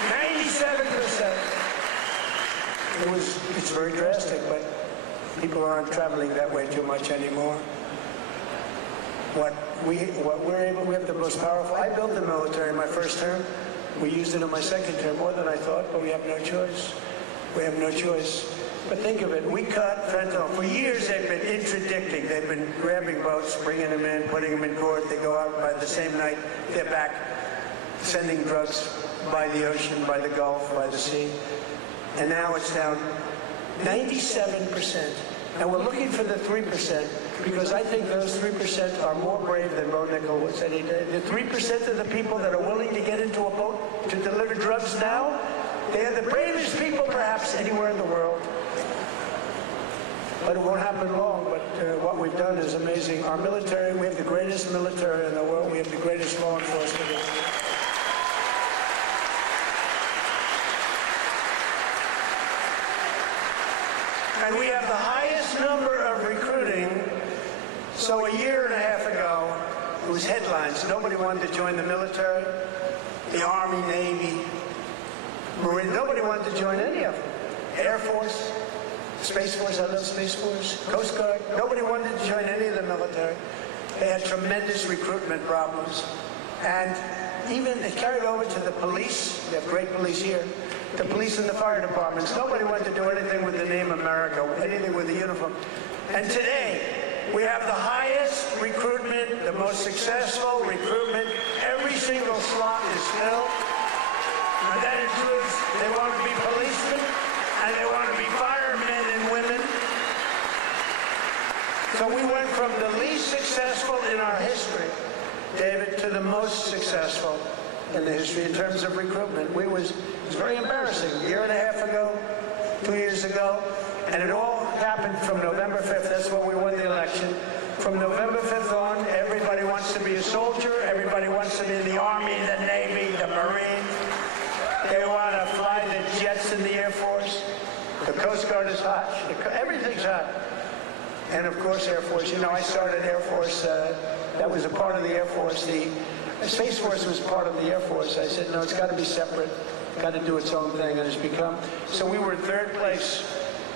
97%. It's very drastic, but people aren't traveling that way too much anymore. We have the most powerful. I built the military in my first term. We used it in my second term, more than I thought, but we have no choice. We have no choice. But think of it, we cut fentanyl. For years they've been interdicting. They've been grabbing boats, bringing them in, putting them in court. They go out by the same night, they're back, sending drugs by the ocean, by the Gulf, by the sea. And now it's down 97%. And we're looking for the 3%, because I think those 3% are more brave than Bo Nickel said he did. The 3% of the people that are willing to get into a boat to deliver drugs now, they are the bravest people perhaps anywhere in the world. But it won't happen long, but what we've done is amazing. Our military, we have the greatest military in the world. We have the greatest law enforcement in the world. And we have the highest number of recruiting. So a year and a half ago, it was headlines. Nobody wanted to join the military, the Army, Navy, Marine. Nobody wanted to join any of them. Air Force, Space Force, I love Space Force, Coast Guard. Nobody wanted to join any of the military. They had tremendous recruitment problems. And even it carried over to the police. We have great police here. The police and the fire departments. Nobody wanted to do anything with the name America, anything with the uniform. And today, we have the highest recruitment, the most successful recruitment. Every single slot is filled. And that includes, they want to be policemen, and they want to be firemen and women. So we went from the least successful in our history, David, to the most successful in the history in terms of recruitment. It was very embarrassing. A year and a half ago, 2 years ago, and it all happened from November 5th. That's when we won the election. From November 5th on, everybody wants to be a soldier. Everybody wants to be in the Army, the Navy, the Marines. They want to fly the jets in the Air Force. The Coast Guard is hot. Everything's hot. And of course, Air Force. You know, I started Air Force. That was a part of the Air Force. Space Force was part of the Air Force. I said, no, it's got to be separate, got to do its own thing, and it's become. So we were in third place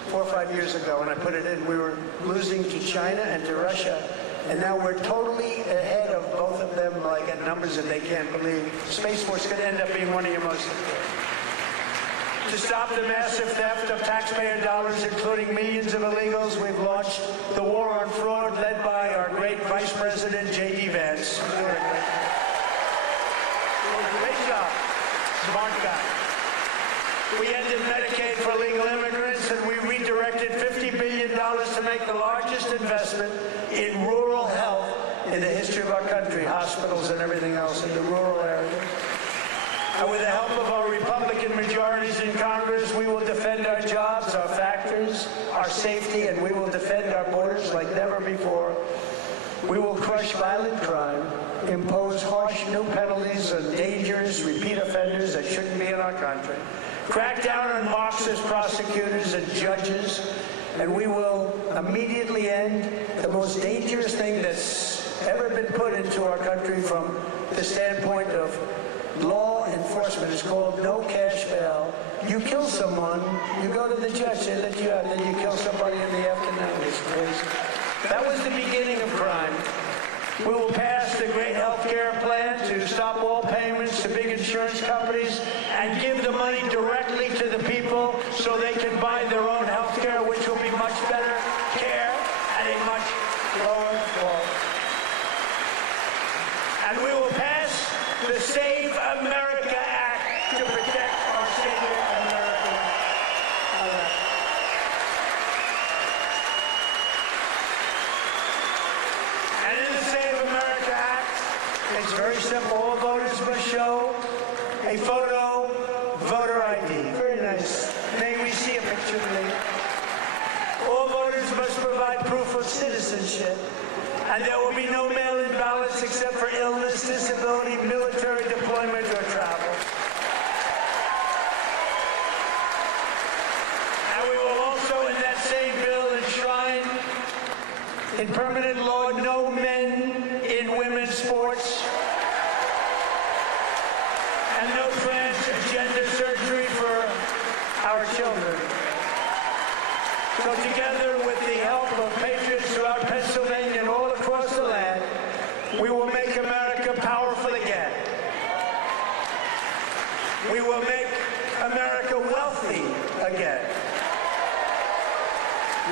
4 or 5 years ago, and I put it in. We were losing to China and to Russia, and now we're totally ahead of both of them, like at numbers that they can't believe. Space Force could end up being one of your most. To stop the massive theft of taxpayer dollars, including millions of illegals, we've launched the war on fraud led by our great Vice President, J.D. Vance. Great job. Smart guy. We ended Medicaid for illegal immigrants, and we redirected $50 billion to make the largest investment in rural health in the history of our country, hospitals and everything else in the rural areas. And with the help of our Republican majorities in Congress, we will defend our jobs, our factories, our safety, and we will defend our borders like never before. We will crush violent crime, impose harsh new penalties on dangerous repeat offenders that shouldn't be in our country, crack down on Marxist prosecutors and judges, and we will immediately end the most dangerous thing that's ever been put into our country from the standpoint of law enforcement. Is called no cash bail. You kill someone, you go to the judge, they let you out, then you kill somebody in the afternoon. It's crazy. That was the beginning of crime. We will pass the great health care plan to stop all payments to big insurance companies and give the money directly to the people so they can buy their own health care, which will be much better care at a much lower cost. And we will pass the Save America Act to protect our senior American. And in the Save America Act, it's very simple. All voters must show a photo, voter ID. Very nice. May we see a picture, please? All voters must provide proof of citizenship. And there will be no mail-in ballots except for illness, disability, military deployment, or travel. And we will also, in that same bill, enshrine in permanent law no men in women's sports and no transgender surgery for our children. So together with the help of patriots throughout Pennsylvania and all across the land, we will make America powerful again. We will make America wealthy again.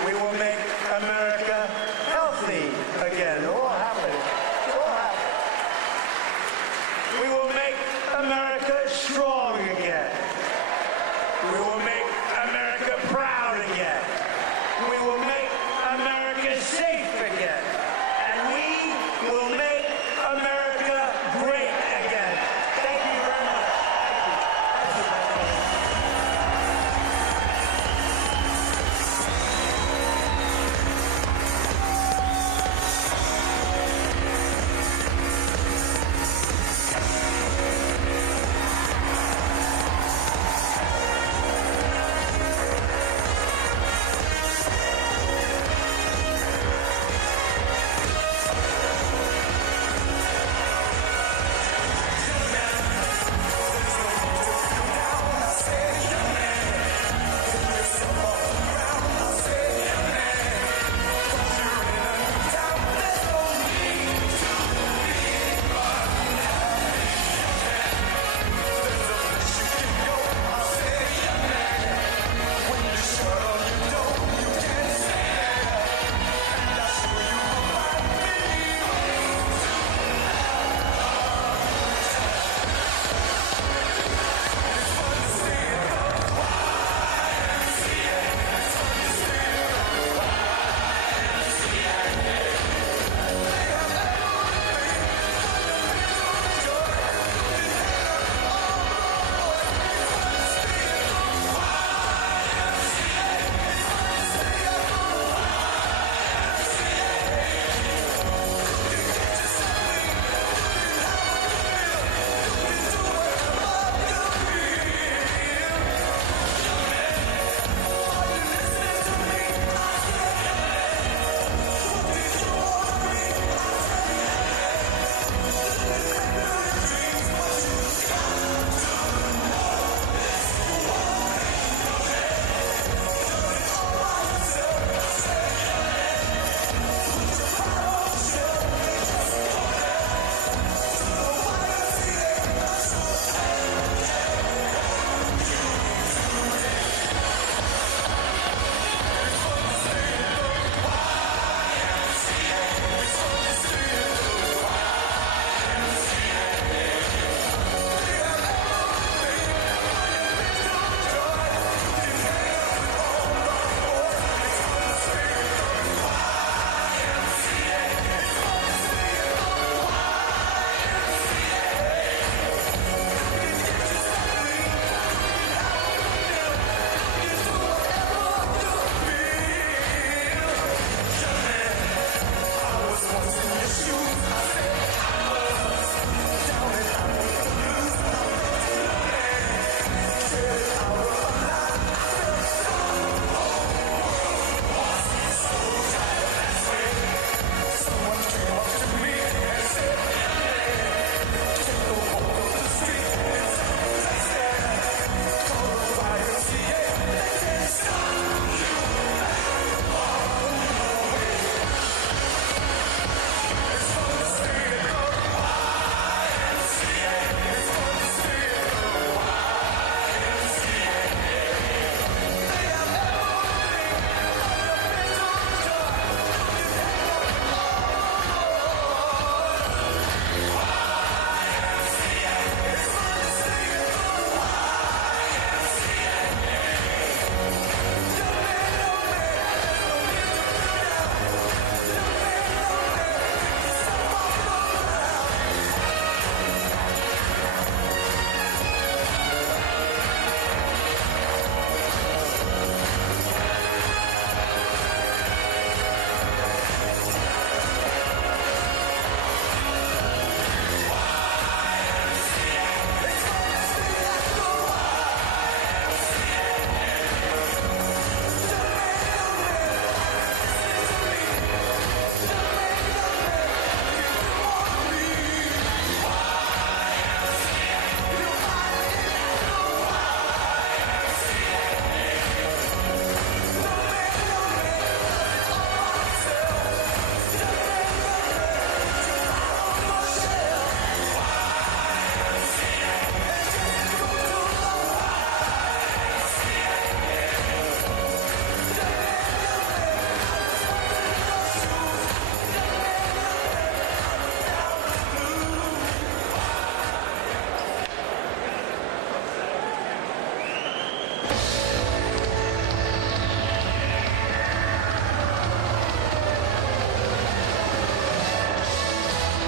We will make America healthy again. All happening. All happening. We will make America strong again. We will make